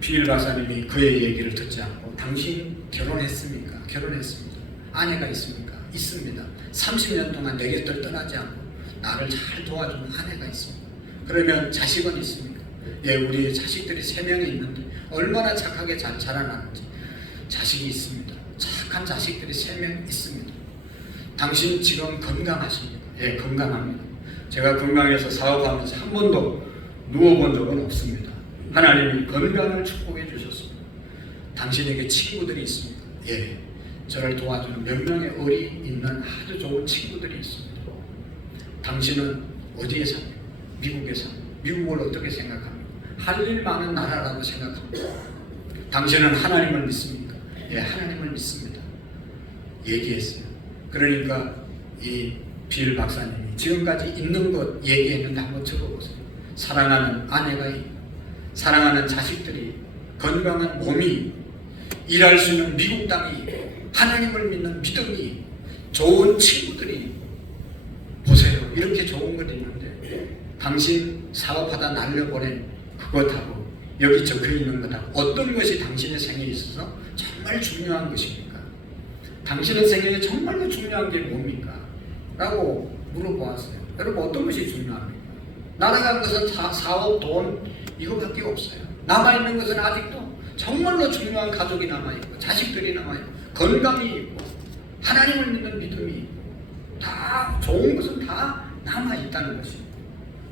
필 박사님이 그의 얘기를 듣지 않고 당신 결혼했습니까? 결혼했습니다. 아내가 있습니까? 있습니다. 30년 동안 내 곁을 떠나지 않고 나를 잘 도와주는 아내가 있습니다. 그러면 자식은 있습니까? 예, 우리 자식들이 3명이 있는데 얼마나 착하게 잘 자라나는지 자식이 있습니다. 착한 자식들이 3명 있습니다. 당신 지금 건강하십니까? 예, 건강합니다. 제가 건강해서 사업하면서 한 번도 누워본 적은 없습니다. 하나님이 건강을 축복해 주셨습니다. 당신에게 친구들이 있습니다. 예, 저를 도와주는 몇 명의 의리 있는 아주 좋은 친구들이 있습니다. 당신은 어디에 삽니까? 미국에 삽니다. 미국을 어떻게 생각합니까? 할 일 많은 나라라고 생각합니다. 당신은 하나님을 믿습니까? 예, 하나님을 믿습니다. 얘기했어요. 그러니까 이 빌 박사님이 지금까지 있는 것 얘기했는데 한번 적어보세요. 사랑하는 아내가 있고 사랑하는 자식들이 건강한 몸이 일할 수 있는 미국 땅이 하나님을 믿는 믿음이 좋은 친구들이 보세요. 이렇게 좋은 것 있는데 당신 사업하다 날려보낸 그것하고 여기 적혀있는 것하고 어떤 것이 당신의 생에 있어서 정말 중요한 것입니까? 당신의 생에 정말로 중요한 게 뭡니까? 라고 물어보았어요. 여러분 어떤 것이 중요합니까? 날아간 것은 사업, 돈 이거밖에 없어요. 남아있는 것은 아직도 정말로 중요한 가족이 남아있고 자식들이 남아있고 건강이 있고 하나님을 믿는 믿음이 있고 다 좋은 것은 다 남아있다는 것입니다.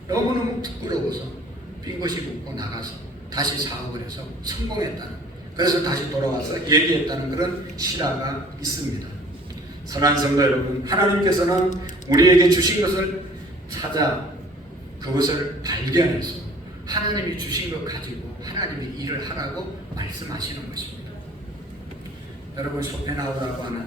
너무너무 부끄러워서 삔것이 붙고 나가서 다시 사업을 해서 성공했다는 그래서 다시 돌아와서 얘기했다는 그런 실화가 있습니다. 선한 성도 여러분, 하나님께서는 우리에게 주신 것을 찾아 그것을 발견해서 하나님이 주신 것 가지고 하나님이 일을 하라고 말씀하시는 것입니다. 여러분 쇼펜하우라고 하는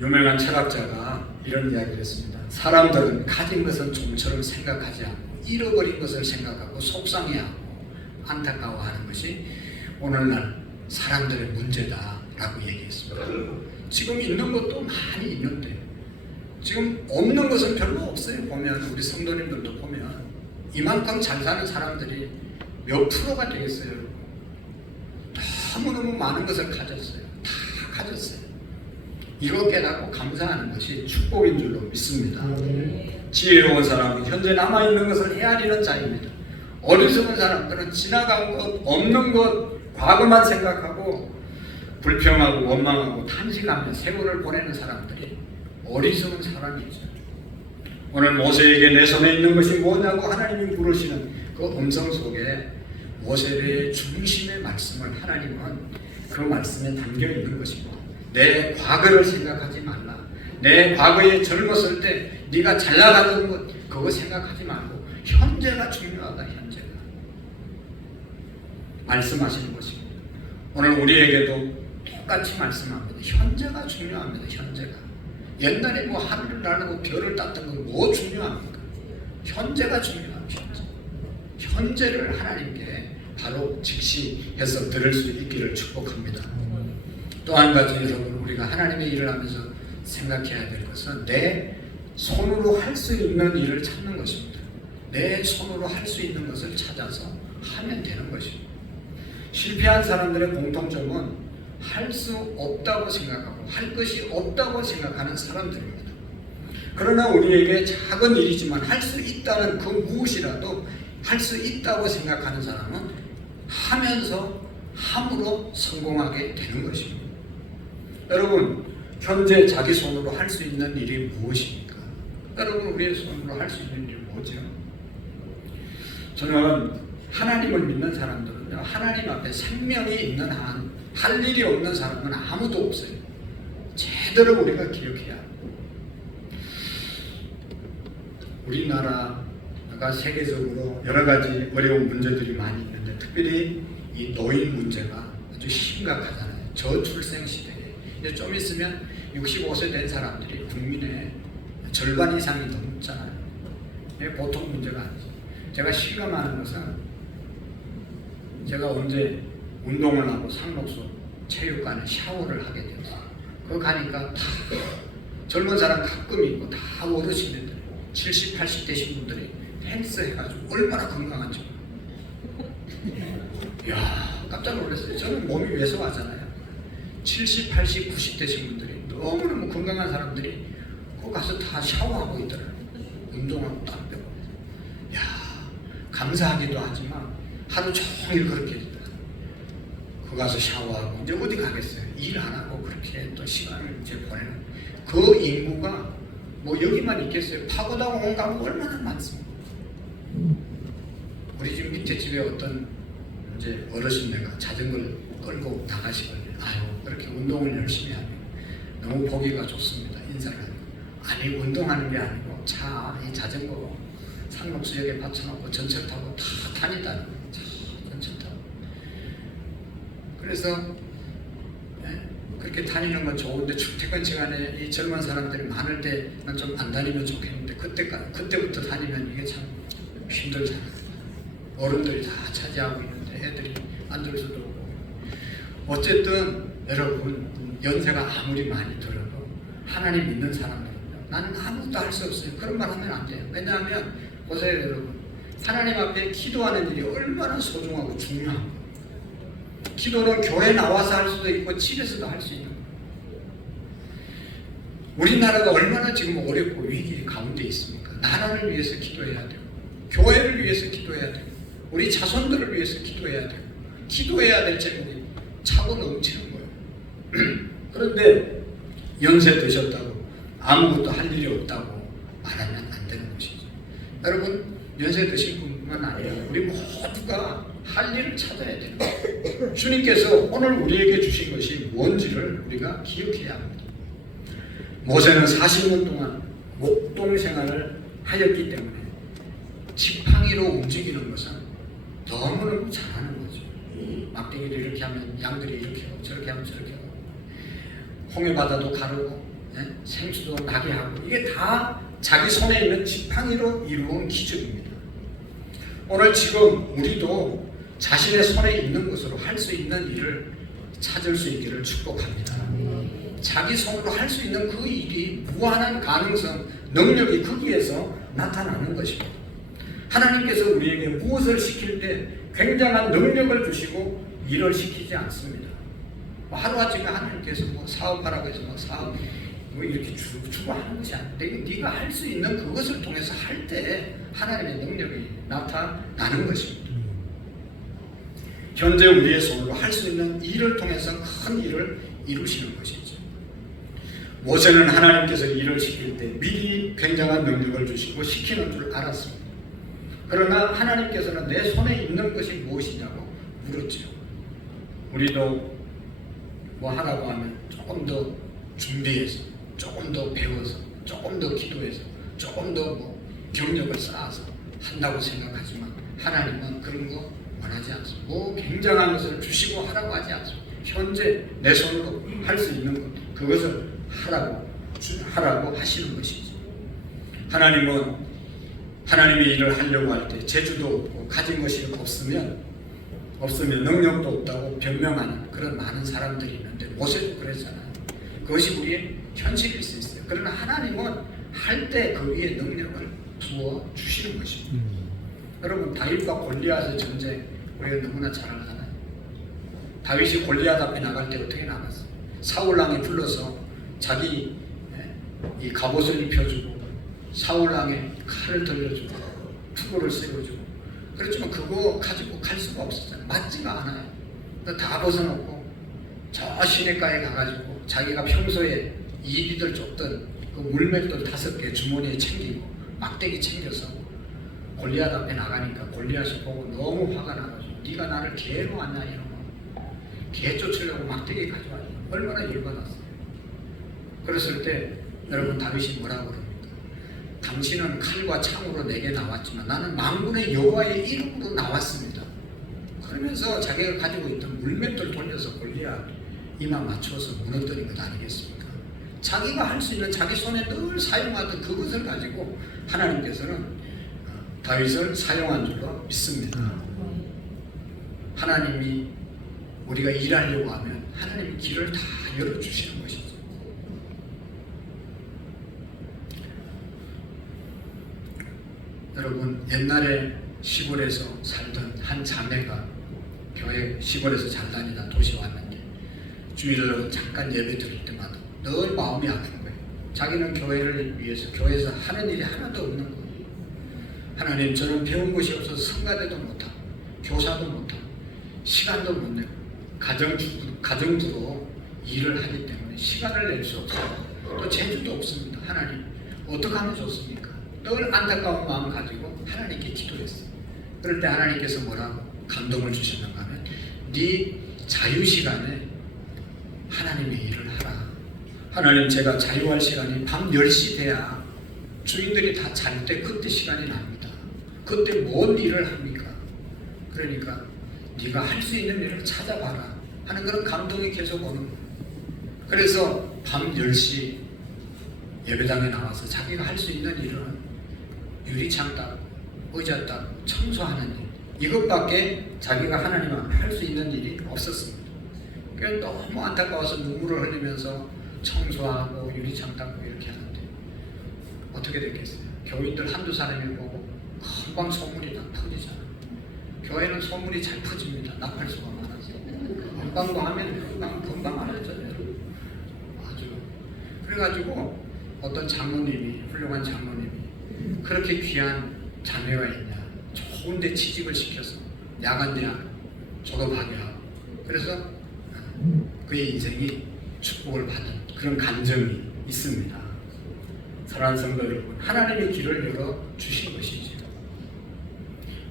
유명한 철학자가 이런 이야기를 했습니다. 사람들은 가진 것은 좀처럼 생각하지 않고 잃어버린 것을 생각하고 속상해하고 안타까워하는 것이 오늘날 사람들의 문제다라고 얘기했습니다. 지금 있는 것도 많이 있는데 지금 없는 것은 별로 없어요. 보면 우리 성도님들도 보면 이만큼 잘 사는 사람들이 몇 프로가 되겠어요. 너무너무 많은 것을 가졌어요. 다 가졌어요. 이거 깨닫고 감사하는 것이 축복인 줄로 믿습니다. 지혜로운 사람은 현재 남아있는 것을 헤아리는 자입니다. 어리석은 사람들은 지나간 것, 없는 것, 과거만 생각하고 불평하고 원망하고 탄식하며 세월을 보내는 사람들이 어리석은 사람이죠. 오늘 모세에게 내 손에 있는 것이 뭐냐고 하나님이 물으시는 그 음성 속에 모세의 중심의 말씀을 하나님은 그 말씀에 담겨 있는 것입니다. 내 과거를 생각하지 말라. 내 과거에 젊었을 때 네가 잘 나가던 것 그거 생각하지 말고 현재가 중요하다. 현재가 말씀하시는 것입니다. 오늘 우리에게도 똑같이 말씀합니다. 현재가 중요합니다. 현재가 옛날에 뭐 하늘을 나르고 별을 땄던 건 뭐 중요합니까? 현재가 중요합니다. 현재를 하나님께 바로 직시해서 들을 수 있기를 축복합니다. 또 한 가지 여러분 우리가 하나님의 일을 하면서 생각해야 될 것은 내 손으로 할 수 있는 일을 찾는 것입니다. 내 손으로 할 수 있는 것을 찾아서 하면 되는 것입니다. 실패한 사람들의 공통점은 할 수 없다고 생각하고 할 것이 없다고 생각하는 사람들입니다. 그러나 우리에게 작은 일이지만 할 수 있다는 그 무엇이라도 할 수 있다고 생각하는 사람은 하면서 함으로 성공하게 되는 것입니다. 여러분, 현재 자기 손으로 할 수 있는 일이 무엇입니까? 여러분, 우리의 손으로 할 수 있는 일이 뭐죠? 저는 하나님을 믿는 사람들은요, 하나님 앞에 생명이 있는 한 할 일이 없는 사람은 아무도 없어요. 제대로 우리가 기억해야 합니다. 우리나라가 세계적으로 여러 가지 어려운 문제들이 많이 있는데 특별히 이 노인 문제가 아주 심각하잖아요. 저출생 시대에 이제 좀 있으면 65세 된 사람들이 국민의 절반 이상이 넘잖아요. 이게 보통 문제가 아니죠. 제가 실감하는 것은 제가 언제 운동을 하고 상록수 체육관에 샤워를 하게 됐어요. 거기 가니까 다 젊은 사람 가끔 있고 다 어르신들 70, 80 되신 분들이 헬스 해가지고 얼마나 건강한지. 이야, 깜짝 놀랐어요. 저는 몸이 왜소하잖아요. 70, 80, 90 되신 분들이 너무너무 건강한 사람들이 거기 가서 다 샤워하고 있더라고요. 운동하고 땀 빼고. 이야, 감사하기도 하지만 하루 종일 그렇게 거기 가서 샤워하고 이제 어디 가겠어요. 일 안 하고 그렇게 또 시간을 이제 보내는 그 인구가 뭐 여기만 있겠어요. 파고다가 온 가구 얼마나 많습니까? 우리 집 밑에 집에 어떤 이제 어르신네가 자전거를 끌고 나가시거든요. 아유, 그렇게 운동을 열심히 하면 너무 보기가 좋습니다. 인사를 하니까. 아니, 운동하는 게 아니고 이 자전거 상록수역에 받쳐놓고 전철 타고 다 다닌다는 거예요. 전철 타고. 그래서 그렇게 다니는 건 좋은데 출퇴근 시간에 이 젊은 사람들이 많을 때는 좀 안 다니면 좋겠는데 그때부터 다니면 이게 참 힘들잖아요. 어른들이 다 차지하고 있는데 애들이 안 들 수도 없고. 어쨌든 여러분, 연세가 아무리 많이 들어도 하나님 믿는 사람들은요, 나는 아무것도 할 수 없어요. 그런 말 하면 안 돼요. 왜냐하면 보세요 여러분, 하나님 앞에 기도하는 일이 얼마나 소중하고 중요합니다. 기도는 교회 나와서 할 수도 있고 집에서도 할 수 있는 거예요. 우리나라가 얼마나 지금 어렵고 위기 가운데 있습니까? 나라를 위해서 기도해야 되고 교회를 위해서 기도해야 되고 우리 자손들을 위해서 기도해야 되고 기도해야 될 제목이 차고 넘치는 거예요. 그런데 연세 드셨다고 아무것도 할 일이 없다고 말하면 안 되는 것이죠. 여러분, 연세 드신 분만 아니라 우리 모두가 할 일을 찾아야 되는 거예요. 주님께서 오늘 우리에게 주신 것이 뭔지를 우리가 기억해야 합니다. 모세는 40년 동안 목동 생활을 하였기 때문에 지팡이로 움직이는 것은 너무너무 잘하는 거죠. 막대기를 이렇게 하면 양들이 이렇게 하고 저렇게 하면 저렇게 하고 홍해바다도 가르고 생수도 나게 하고 이게 다 자기 손에 있는 지팡이로 이루어온 기적입니다. 오늘 지금 우리도 자신의 손에 있는 것으로 할 수 있는 일을 찾을 수 있기를 축복합니다. 자기 손으로 할 수 있는 그 일이 무한한 가능성, 능력이 거기에서 나타나는 것입니다. 하나님께서 우리에게 무엇을 시킬 때 굉장한 능력을 주시고 일을 시키지 않습니다. 하루아침에 하나님께서 사업하라고 해서 사업 이렇게 주고 하는 것이 아니라 네가 할 수 있는 그것을 통해서 할 때 하나님의 능력이 나타나는 것입니다. 현재 우리의 손으로 할 수 있는 일을 통해서 큰 일을 이루시는 것이죠. 모세는 하나님께서 일을 시킬 때 미리 굉장한 능력을 주시고 시키는 줄 알았습니다. 그러나 하나님께서는 내 손에 있는 것이 무엇이냐고 물었죠. 우리도 뭐 하라고 하면 조금 더 준비해서, 조금 더 배워서, 조금 더 기도해서, 조금 더 경력을 쌓아서 한다고 생각하지만 하나님은 그런 거 원하지 않습니다. 굉장한 것을 주시고 하라고 하지 않습니다. 현재 내 손으로 할 수 있는 것, 그것을 하라고 하시는 것이죠. 하나님은 하나님의 일을 하려고 할 때 재주도 없고 가진 것이 없으면 능력도 없다고 변명하는 그런 많은 사람들이 있는데 모세도 그랬잖아요. 그것이 우리의 현실일 수 있어요. 그러나 하나님은 할 때 그 위에 능력을 부어 주시는 것입니다. 여러분, 다윗과 골리앗의 전쟁 우리가 너무나 잘 알잖아요. 다윗이 골리앗 앞에 나갈 때 어떻게 나갔어요? 사울왕이 불러서 자기 이 갑옷을 입혀주고 사울왕에 칼을 들려주고 투구를 세워주고 그렇지만 그거 가지고 갈 수가 없었잖아요. 맞지가 않아요. 다 벗어놓고 저 시냇가에 가가지고 자기가 평소에 이비들 쫓던 그 물맷돌 5개 주머니에 챙기고 막대기 챙겨서 골리앗 앞에 나가니까 골리앗이 보고 너무 화가 나가지고 네가 나를 개로 왔냐 이러고 개 쫓으려고 막대기 가져와요. 얼마나 열받았어요. 그랬을 때 여러분 다윗이 뭐라고 그럽니까? 당신은 칼과 창으로 내게 나왔지만 나는 만군의 여호와의 이름으로 나왔습니다. 그러면서 자기가 가지고 있던 물맷돌 돌려서 골리앗 이마 맞추어서 무너뜨린 것 아니겠습니까? 자기가 할 수 있는 자기 손에 늘 사용하던 그것을 가지고 하나님께서는 다윗을 사용한 줄로 믿습니다. 하나님이 우리가 일하려고 하면 하나님이 길을 다 열어주시는 것이죠. 여러분 옛날에 시골에서 살던 한 자매가 교회 시골에서 잘 다니다 도시 왔는데 주일로 잠깐 예배 드릴 때마다 늘 마음이 아픈 거예요. 자기는 교회를 위해서 교회에서 하는 일이 하나도 없는 거예요. 하나님 저는 배운 것이 없어서 성가대도 못하고 교사도 못하고 시간도 못 내고 가정주로 일을 하기 때문에 시간을 낼 수 없어요. 또 재주도 없습니다. 하나님 어떻게 하면 좋습니까? 늘 안타까운 마음 가지고 하나님께 기도했어요. 그럴 때 하나님께서 뭐라고 감동을 주셨는가 하면 네 자유시간에 하나님의 일을 하라. 하나님 제가 자유할 시간이 밤 10시 돼야 주인들이 다 잘 때 그때 시간이 납니다. 그때 뭔 일을 합니까? 그러니까 네가 할 수 있는 일을 찾아봐라 하는 그런 감동이 계속 오는 거예요. 그래서 밤 10시 예배당에 나와서 자기가 할 수 있는 일은 유리창 닦고 의자 닦고 청소하는 일 이것밖에 자기가 하나님 앞에 할 수 있는 일이 없었습니다. 그러니까 너무 안타까워서 눈물을 흘리면서 청소하고 유리창 닦고 이렇게 하는데 어떻게 됐겠어요? 교인들 한두 사람이 보고 금방 소문이 다 퍼지잖아요. 교회는 소문이 잘 퍼집니다. 나팔수가 많아서 금방도 하면 금방 알아져요. 아주 그래가지고 어떤 장로님이 훌륭한 장로님이 그렇게 귀한 자매가 있냐 좋은 데 취직을 시켜서 야간대학 졸업하게 하고 그래서 그의 인생이 축복을 받은 그런 감정이 있습니다. 사랑하는 성도 여러분, 하나님의 길을 열어 주신 것이죠.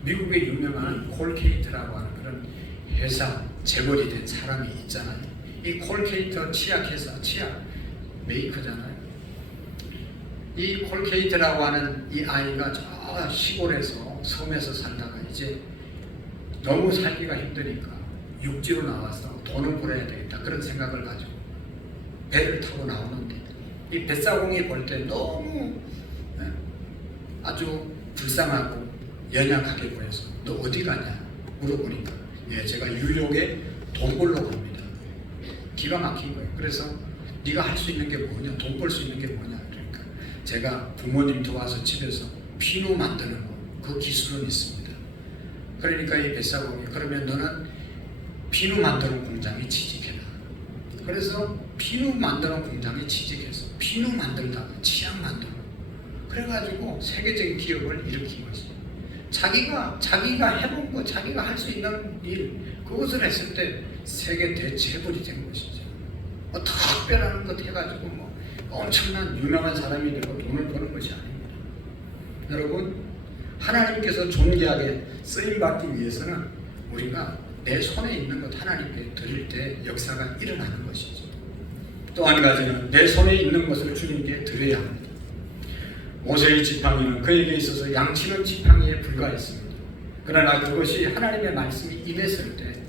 미국의 유명한 콜케이트라고 하는 그런 회사 재벌이 된 사람이 있잖아요. 이 콜케이트 치약회사 치약 메이커잖아요. 이 콜케이트라고 하는 이 아이가 저 시골에서 섬에서 살다가 이제 너무 살기가 힘드니까 육지로 나와서 돈을 벌어야 되겠다 그런 생각을 가지고 배를 타고 나오는데 이 뱃사공이 볼 때 너무 아주 불쌍하고 연약하게 보여서 너 어디 가냐 물어보니까 예, 제가 뉴욕에 돈 벌러 갑니다. 기가 막힌 거예요. 그래서 네가 할 수 있는 게 뭐냐 돈 벌 수 있는 게 뭐냐 그러니까 제가 부모님 도와서 집에서 피누 만드는 거 그 기술은 있습니다. 그러니까 이 뱃사공이 그러면 너는 피누 만드는 공장에 취직해라. 그래서 피누 만드는 공장에 취직해서 피누 만들다가 치약 만들고 그래가지고 세계적인 기업을 일으킨 것이죠. 자기가 해본 거 자기가 할 수 있는 일 그것을 했을 때 세계 대재벌이 된 것이죠. 뭐 특별한 것 해가지고 뭐 엄청난 유명한 사람이 되고 돈을 버는 것이 아닙니다. 여러분 하나님께서 존귀하게 쓰임받기 위해서는 우리가 내 손에 있는 것 하나님께 드릴 때 역사가 일어나는 것이죠. 또 한 가지는 내 손에 있는 것을 주님께 드려야 합니다. 모세의 지팡이는 그에게 있어서 양치는 지팡이에 불과했습니다. 그러나 그것이 하나님의 말씀이 임했을 때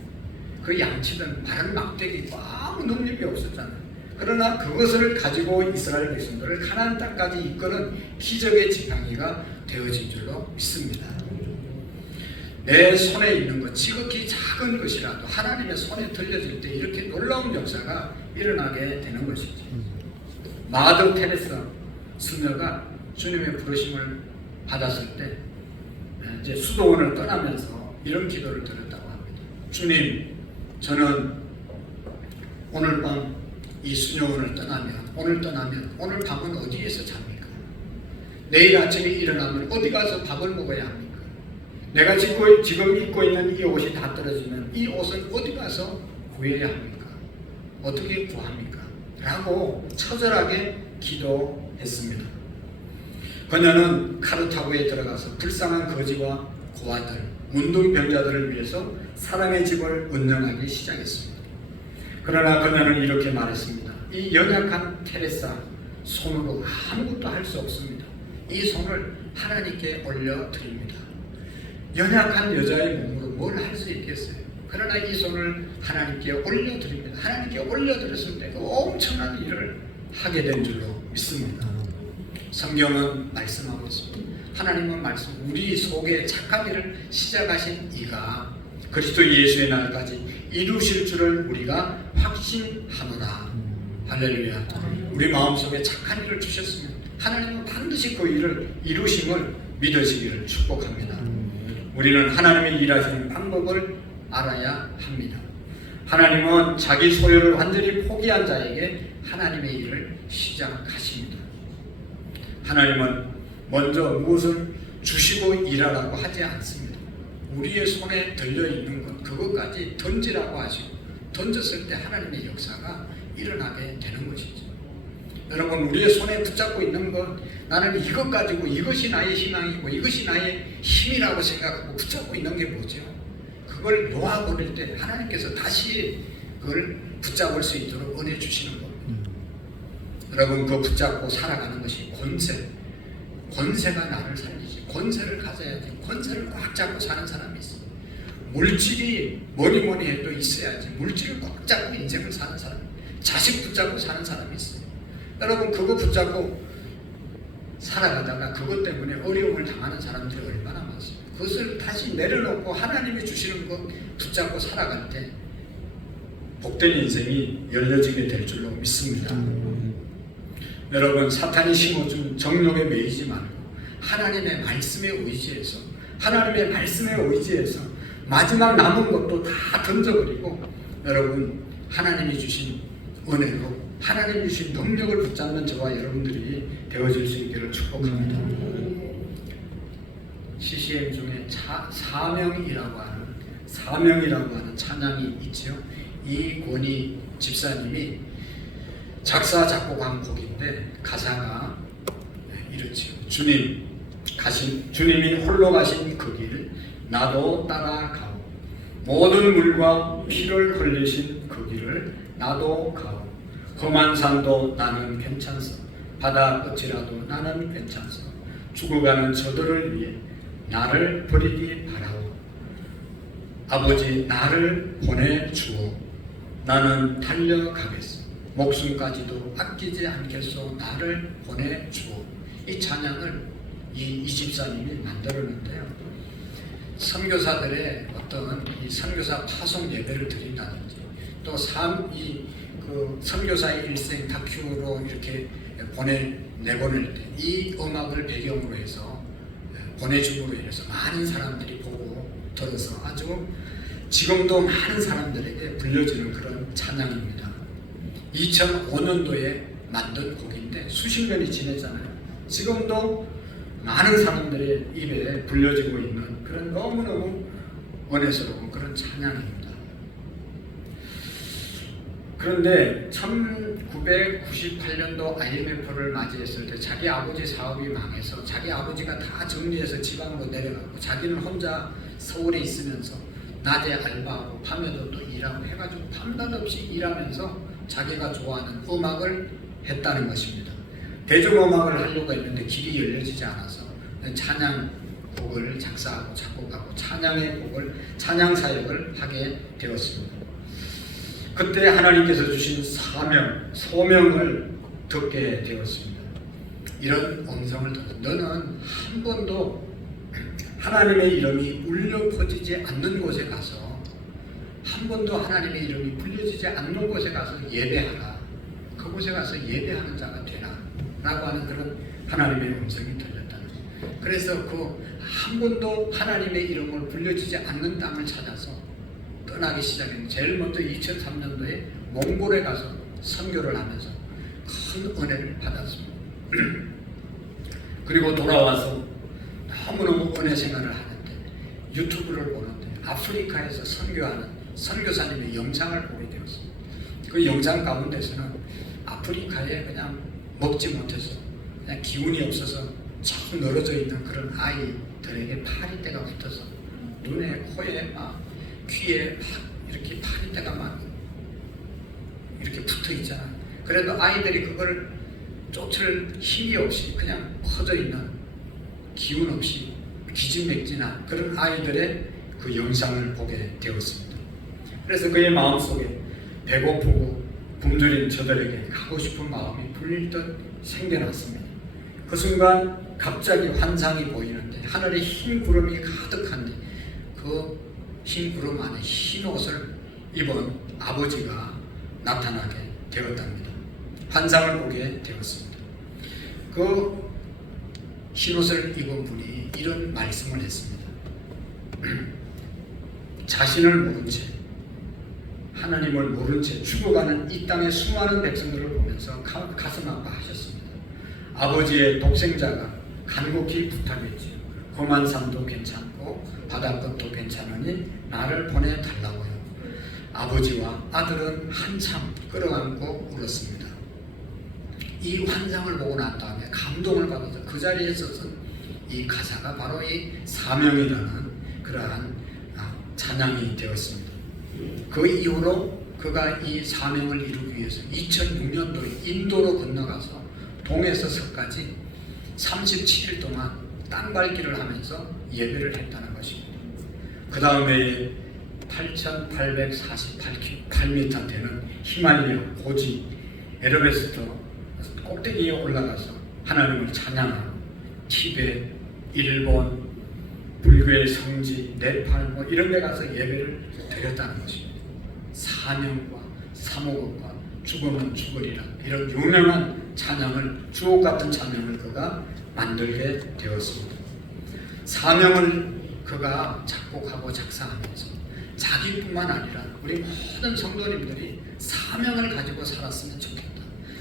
그 양치는 마른 막대기 아무 능력이 없었잖아요. 그러나 그것을 가지고 이스라엘 백성들을 가나안 땅까지 이끄는 기적의 지팡이가 되어진 줄로 믿습니다. 내 손에 있는 것, 지극히 작은 것이라도 하나님의 손에 들려질 때 이렇게 놀라운 역사가 일어나게 되는 것이죠. 마더 테레사 수녀가 주님의 부르심을 받았을 때 이제 수도원을 떠나면서 이런 기도를 드렸다고 합니다. 주님, 저는 오늘 밤 이 수녀원을 떠나면 오늘 밤은 어디에서 잡니까? 내일 아침에 일어나면 어디 가서 밥을 먹어야 합니까? 내가 지금 입고 있는 이 옷이 다 떨어지면 이 옷은 어디 가서 구해야 합니까? 어떻게 구합니까? 라고 처절하게 기도했습니다. 그녀는 카르타고에 들어가서 불쌍한 거지와 고아들, 문둥병자들을 위해서 사랑의 집을 운영하기 시작했습니다. 그러나 그녀는 이렇게 말했습니다. 이 연약한 테레사 손으로 아무것도 할 수 없습니다. 이 손을 하나님께 올려드립니다. 연약한 여자의 몸으로 뭘 할 수 있겠어요? 그러나 이 손을 하나님께 올려드립니다. 하나님께 올려드렸을 때 그 엄청난 일을 하게 된 줄로 믿습니다. 성경은 말씀하고 있습니다. 하나님은 말씀, 우리 속에 착한 일을 시작하신 이가 그리스도 예수의 날까지 이루실 줄을 우리가 확신하노라. 할렐루야. 우리 마음속에 착한 일을 주셨으면 하나님은 반드시 그 일을 이루심을 믿으시기를 축복합니다. 우리는 하나님의 일하시는 방법을 알아야 합니다. 하나님은 자기 소유를 완전히 포기한 자에게 하나님의 일을 시작하십니다. 하나님은 먼저 무엇을 주시고 일하라고 하지 않습니다. 우리의 손에 들려있는 것 그것까지 던지라고 하시고 던졌을 때 하나님의 역사가 일어나게 되는 것이죠. 여러분, 우리의 손에 붙잡고 있는 것, 나는 이것 가지고 이것이 나의 희망이고 이것이 나의 힘이라고 생각하고 붙잡고 있는 게 뭐죠? 그걸 놓아버릴 때 하나님께서 다시 그걸 붙잡을 수 있도록 은혜 주시는 겁니다. 여러분, 그 붙잡고 살아가는 것이 권세가 나를 살리지. 권세를 가져야지. 권세를 꽉 잡고 사는 사람이 있어요. 물질이 뭐니 해도 있어야지. 물질을 꽉 잡고 인생을 사는 사람, 자식 붙잡고 사는 사람이 있어요. 여러분, 그거 붙잡고 살아가다가 그것 때문에 어려움을 당하는 사람들이 얼마나 많습니까? 그것을 다시 내려놓고 하나님이 주시는 것 붙잡고 살아갈 때 복된 인생이 열려지게 될 줄로 믿습니다. 여러분, 사탄이 심어준 정욕에 매이지 말고 하나님의 말씀에 의지해서 마지막 남은 것도 다 던져버리고 여러분, 하나님이 주신 은혜로 하나님이 주신 능력을 붙잡는 저와 여러분들이 되어질 수 있기를 축복합니다. CCM 중에 사명이라고 하는 찬양이 있죠. 이권희 집사님이 작사 작곡한 곡인데 가사가 이렇죠. 주님이 홀로 가신 그 길 나도 따라가오. 모든 물과 피를 흘리신 그 길을 나도 가오. 험한 산도 나는 괜찮소. 바다 끝이라도 나는 괜찮소. 죽어가는 저들을 위해 나를 버리기 바라오. 아버지, 나를 보내주오. 나는 달려가겠소. 목숨까지도 아끼지 않겠소. 나를 보내주오. 이 찬양을 이 집사님이 만들었는데요. 선교사들의 어떤 이 선교사 파송 예배를 드린다든지 또 선교사의 일생 다큐로 이렇게 내보낼 때 이 음악을 배경으로 해서 보내줌으로 인해서 많은 사람들이 보고 들어서 아주 지금도 많은 사람들에게 불려지는 그런 찬양입니다. 2005년도에 만든 곡인데 수십 년이 지났잖아요. 지금도 많은 사람들의 입에 불려지고 있는 그런 너무너무 은혜스러운 그런 찬양입니다. 그런데 1998년도 IMF를 맞이했을 때 자기 아버지 사업이 망해서 자기 아버지가 다 정리해서 지방으로 내려가고 자기는 혼자 서울에 있으면서 낮에 알바하고 밤에도 또 일하고 해가지고 밤낮 없이 일하면서 자기가 좋아하는 음악을 했다는 것입니다. 대중음악을 하려고 했는데 길이 열려지지 않아서 찬양곡을 작사하고 작곡하고 찬양 사역을 하게 되었습니다. 그때 하나님께서 주신 소명을 듣게 되었습니다. 이런 음성을 듣고 너는 한 번도 하나님의 이름이 울려 퍼지지 않는 곳에 가서 한 번도 하나님의 이름이 불려지지 않는 곳에 가서 예배하라. 그곳에 가서 예배하는 자가 되라 라고 하는 그런 하나님의 음성이 들렸다는 거예요. 그래서 그 한 번도 하나님의 이름을 불려지지 않는 땅을 찾아서 떠나기 시작했는데 제일 먼저 2003년도에 몽골에 가서 선교를 하면서 큰 은혜를 받았습니다. 그리고 돌아와서 너무너무 은혜 생활을 하는데 유튜브를 보는데 아프리카에서 선교하는 선교사님의 영상을 보게 되었습니다. 그 영상 가운데서는 아프리카에 그냥 먹지 못해서 그냥 기운이 없어서 쫙 늘어져 있는 그런 아이들에게 파리떼가 붙어서 눈에, 코에, 막 귀에 막 이렇게 파리떼가 막 이렇게 붙어 있잖아. 그래도 아이들이 그걸 쫓을 힘이 없이 그냥 퍼져 있는 기운 없이 기진맥진한 그런 아이들의 그 영상을 보게 되었습니다. 그래서 그의 마음속에 배고프고 굶주린 저들에게 가고 싶은 마음이 불일듯 생겨났습니다. 그 순간 갑자기 환상이 보이는데 하늘에 흰 구름이 가득한데 그 흰 구름 안에 흰 옷을 입은 아버지가 나타나게 되었답니다. 환상을 보게 되었습니다. 그 흰옷을 입은 분이 이런 말씀을 했습니다. 자신을 모른 채, 하나님을 모른 채 죽어가는 이 땅의 수많은 백성들을 보면서 가슴 아파하셨습니다. 아버지의 독생자가 간곡히 부탁했지요. 험한 삶도 괜찮고 바닷것도 괜찮으니 나를 보내달라고요. 아버지와 아들은 한참 끌어안고 울었습니다. 이 환상을 보고 난 다음에 감동을 받아서 그 자리에 서서 이 가사가 바로 이 사명이라는 그러한 찬양이 되었습니다. 그 이후로 그가 이 사명을 이루기 위해서 2006년도에 인도로 건너가서 동에서 서까지 37일 동안 땅밟기를 하면서 예배를 했다는 것입니다. 그 다음에 8,848m 되는 히말리아 고지 에베레스트 꼭대기에 올라가서 하나님을 찬양하고 티베트, 일본, 불교의 성지, 네팔 뭐 이런 데 가서 예배를 드렸다는 것입니다. 사명과 사모금과 죽으면 죽으리라 이런 유명한 찬양을 주옥 같은 찬양을 그가 만들게 되었습니다. 사명을 그가 작곡하고 작사하면서 자기뿐만 아니라 우리 모든 성도님들이 사명을 가지고 살았으면 좋겠다.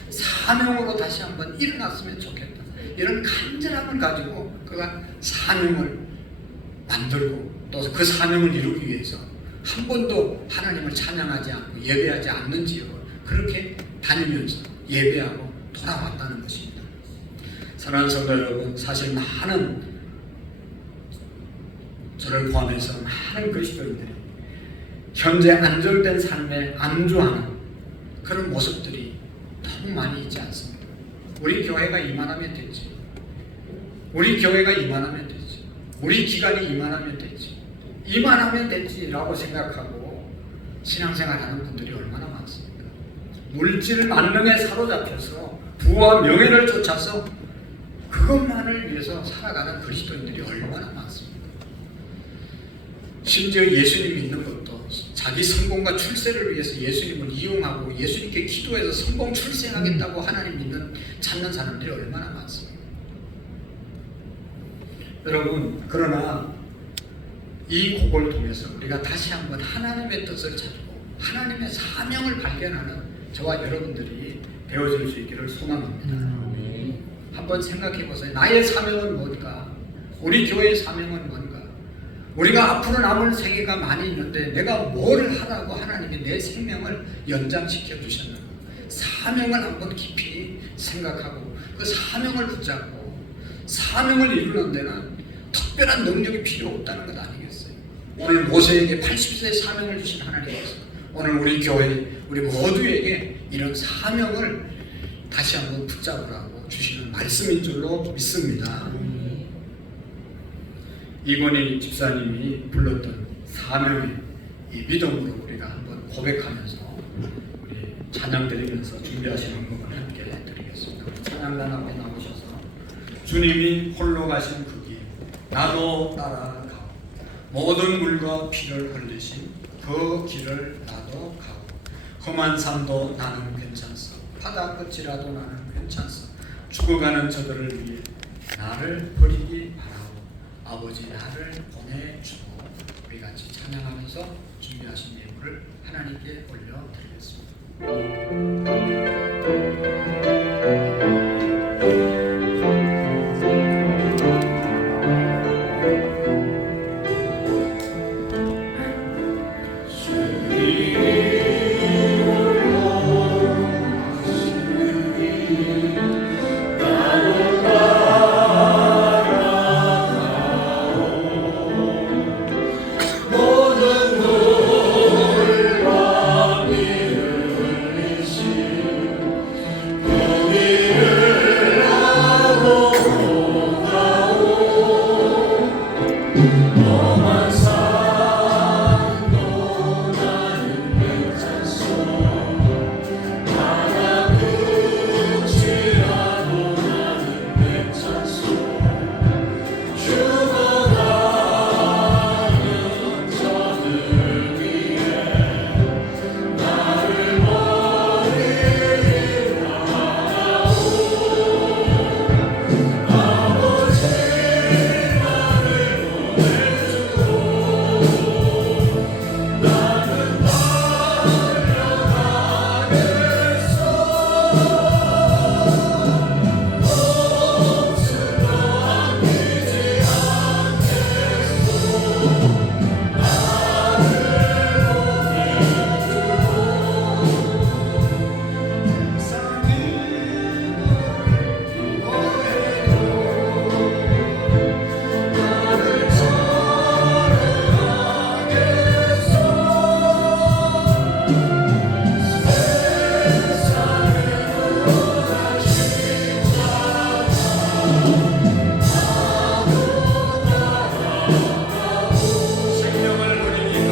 사명으로 다시 한번 일어났으면 좋겠다. 이런 간절함을 가지고 그가 사명을 만들고 또 그 사명을 이루기 위해서 한 번도 하나님을 찬양하지 않고 예배하지 않는 지역을 그렇게 다니면서 예배하고 돌아왔다는 것입니다. 사랑하는 성도 여러분, 사실 많은 저를 포함해서 많은 그리스도인들이 현재 안정된 삶에 안주하는 그런 모습들이 너무 많이 있지 않습니까? 우리 교회가 이만하면 되지. 우리 교회가 이만하면 되지. 우리 기간이 이만하면 되지. 이만하면 되지라고 생각하고 신앙생활하는 분들이 얼마나 많습니까? 물질 만능에 사로잡혀서 부와 명예를 쫓아서 그것만을 위해서 살아가는 그리스도인들이 얼마나 많습니까? 심지어 예수님 믿는 것도 자기 성공과 출세를 위해서 예수님을 이용하고 예수님께 기도해서 성공 출세하겠다고 하나님 믿는 찾는 사람들이 얼마나 많습니까? 여러분, 그러나 이 곡을 통해서 우리가 다시 한번 하나님의 뜻을 찾고 하나님의 사명을 발견하는 저와 여러분들이 되어질 수 있기를 소망합니다. 한번 생각해 보세요. 나의 사명은 뭔가? 우리 교회의 사명은 뭔가? 우리가 앞으로 남을 생애가 많이 있는데 내가 뭘 하라고 하나님이 내 생명을 연장시켜 주셨는가? 사명을 한번 깊이 생각하고 그 사명을 붙잡고 사명을 이루는 데는 특별한 능력이 필요 없다는 것 아니겠어요? 오늘 모세에게 80세의 사명을 주신 하나님께서 오늘 우리 교회 우리 모두에게 이런 사명을 다시 한번 붙잡으라고 주시는 말씀인 줄로 믿습니다. 이건희 집사님이 불렀던 사명의 이 믿음으로 우리가 한번 고백하면서 우리 찬양 드리면서 준비하시는 부분을 함께 드리겠습니다. 찬양단 앞에 나오셔서 주님이 홀로 가신 그 길 나도 따라가고 모든 물과 피를 흘리신 그 길을 나도 가고 험한 삶도 나는 괜찮소 바다 끝이라도 나는 괜찮소 죽어가는 저들을 위해 나를 버리기 바라고 아버지 나를 보내주고 우리 같이 찬양하면서 준비하신 예물을 하나님께 올려드리겠습니다. 험한 산도 나는 괜찮소 바다 끝이라도 나는 괜찮소 죽어가는 저들 위해 나를 버리라 아버지 나를 보내주고 나는 달려가겠소 없으면 뛰지 생명을 버리니까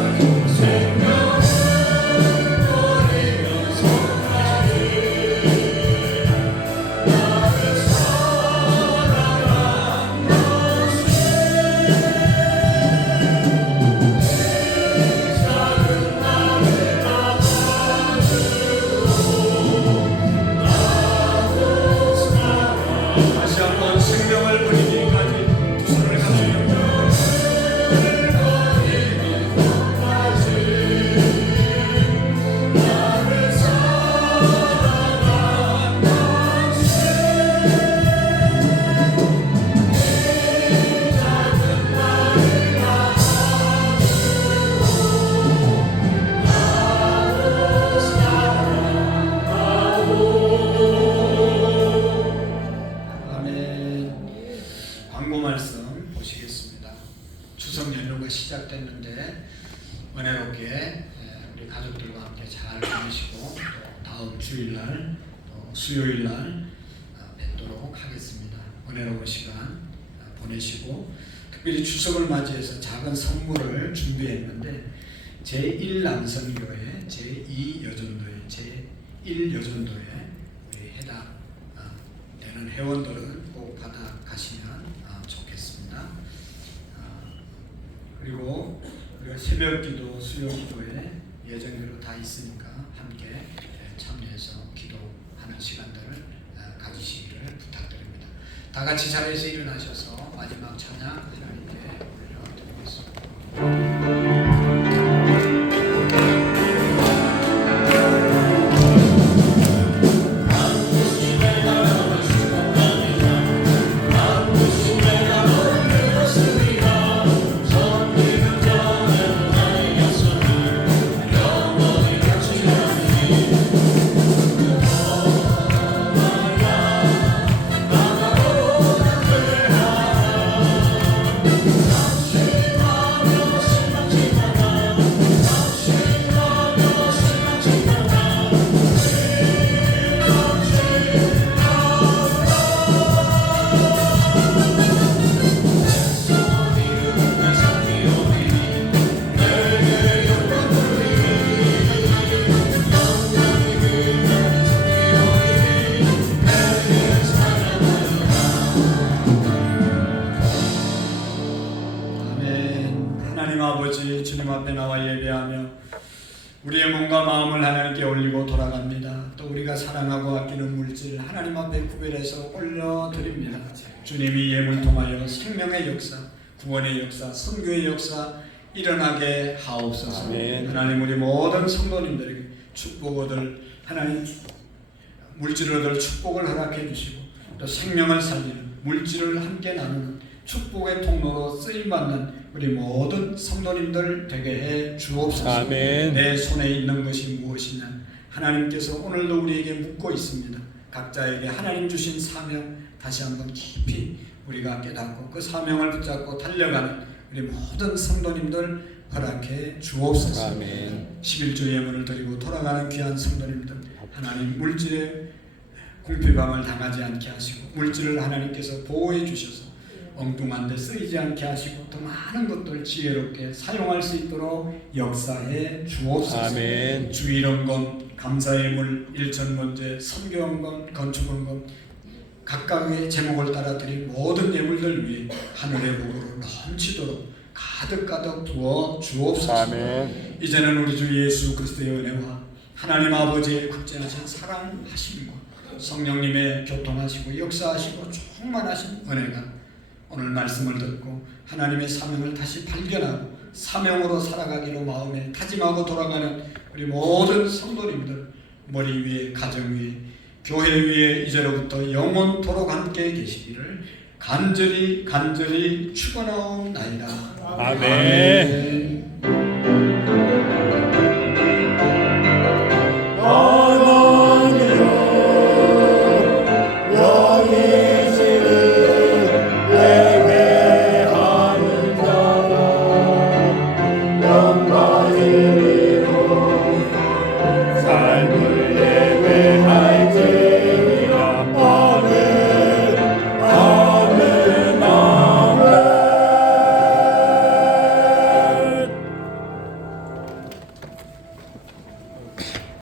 다시 한번 생명을 버리기까지 두 손을 같이 아멘. 광고 말씀 보시겠습니다. 추석 연휴가 시작됐는데 은혜롭게 우리 가족들과 함께 잘 보내시고 또 다음 주일날 또 수요일날 뵙도록 하겠습니다. 은혜로운 시간 보내시고 특별히 추석을 맞이해서 작은 선물을 준비했는데 제1남성교회, 제2여전도회, 제1여전도회 우리 해당 되는 회원들은 꼭 받아가시면 좋겠습니다. 그리고 우리가 새벽기도, 수요기도에 예정대로 다 있으니까 함께 참여해서 기도하는 시간들을 가지시기를 부탁드립니다. 다 같이 자리에서 일어나셔서 마지막 찬양 하나님께 올려드리겠습니다. 아버지 주님 앞에 나와 예배하며 우리의 몸과 마음을 하나님께 올리고 돌아갑니다. 또 우리가 사랑하고 아끼는 물질 하나님 앞에 구별해서 올려드립니다. 주님이 예물 통하여 생명의 역사, 구원의 역사, 선교의 역사 일어나게 하옵소서. 아멘. 하나님 우리 모든 성도님들에게 축복 얻을 하나님 물질을 얻을 축복을 허락해 주시고 또 생명을 살리는 물질을 함께 나누는 축복의 통로로 쓰임받는 우리 모든 성도님들 되게 해 주옵소서. 아멘. 내 손에 있는 것이 무엇이냐 하나님께서 오늘도 우리에게 묻고 있습니다. 각자에게 하나님 주신 사명 다시 한번 깊이 우리가 깨닫고 그 사명을 붙잡고 달려가는 우리 모든 성도님들 허락해 주옵소서. 아멘. 11주 예물을 드리고 돌아가는 귀한 성도님들 하나님 물질에 궁핍함을 당하지 않게 하시고 물질을 하나님께서 보호해 주셔서 엉뚱한 데 쓰이지 않게 하시고 더 많은 것들 지혜롭게 사용할 수 있도록 역사해 주옵소서. 아멘. 주일원금, 감사의 물, 일천문제, 선교원금, 건축원금 각각의 제목을 따라 드린 모든 예물들 위해 하늘의 복으로 넘치도록 가득가득 부어 주옵소서. 아멘. 이제는 우리 주 예수 그리스도의 은혜와 하나님 아버지의 극진하신 사랑하심과 성령님의 교통하시고 역사하시고 충만하신 은혜가 오늘 말씀을 듣고 하나님의 사명을 다시 발견하고 사명으로 살아가기로 마음에 다짐하고 돌아가는 우리 모든 성도님들 머리 위에 가정 위에 교회 위에 이제로부터 영원토록 함께 계시기를 간절히 축원하옵나이다. 아멘. 아멘.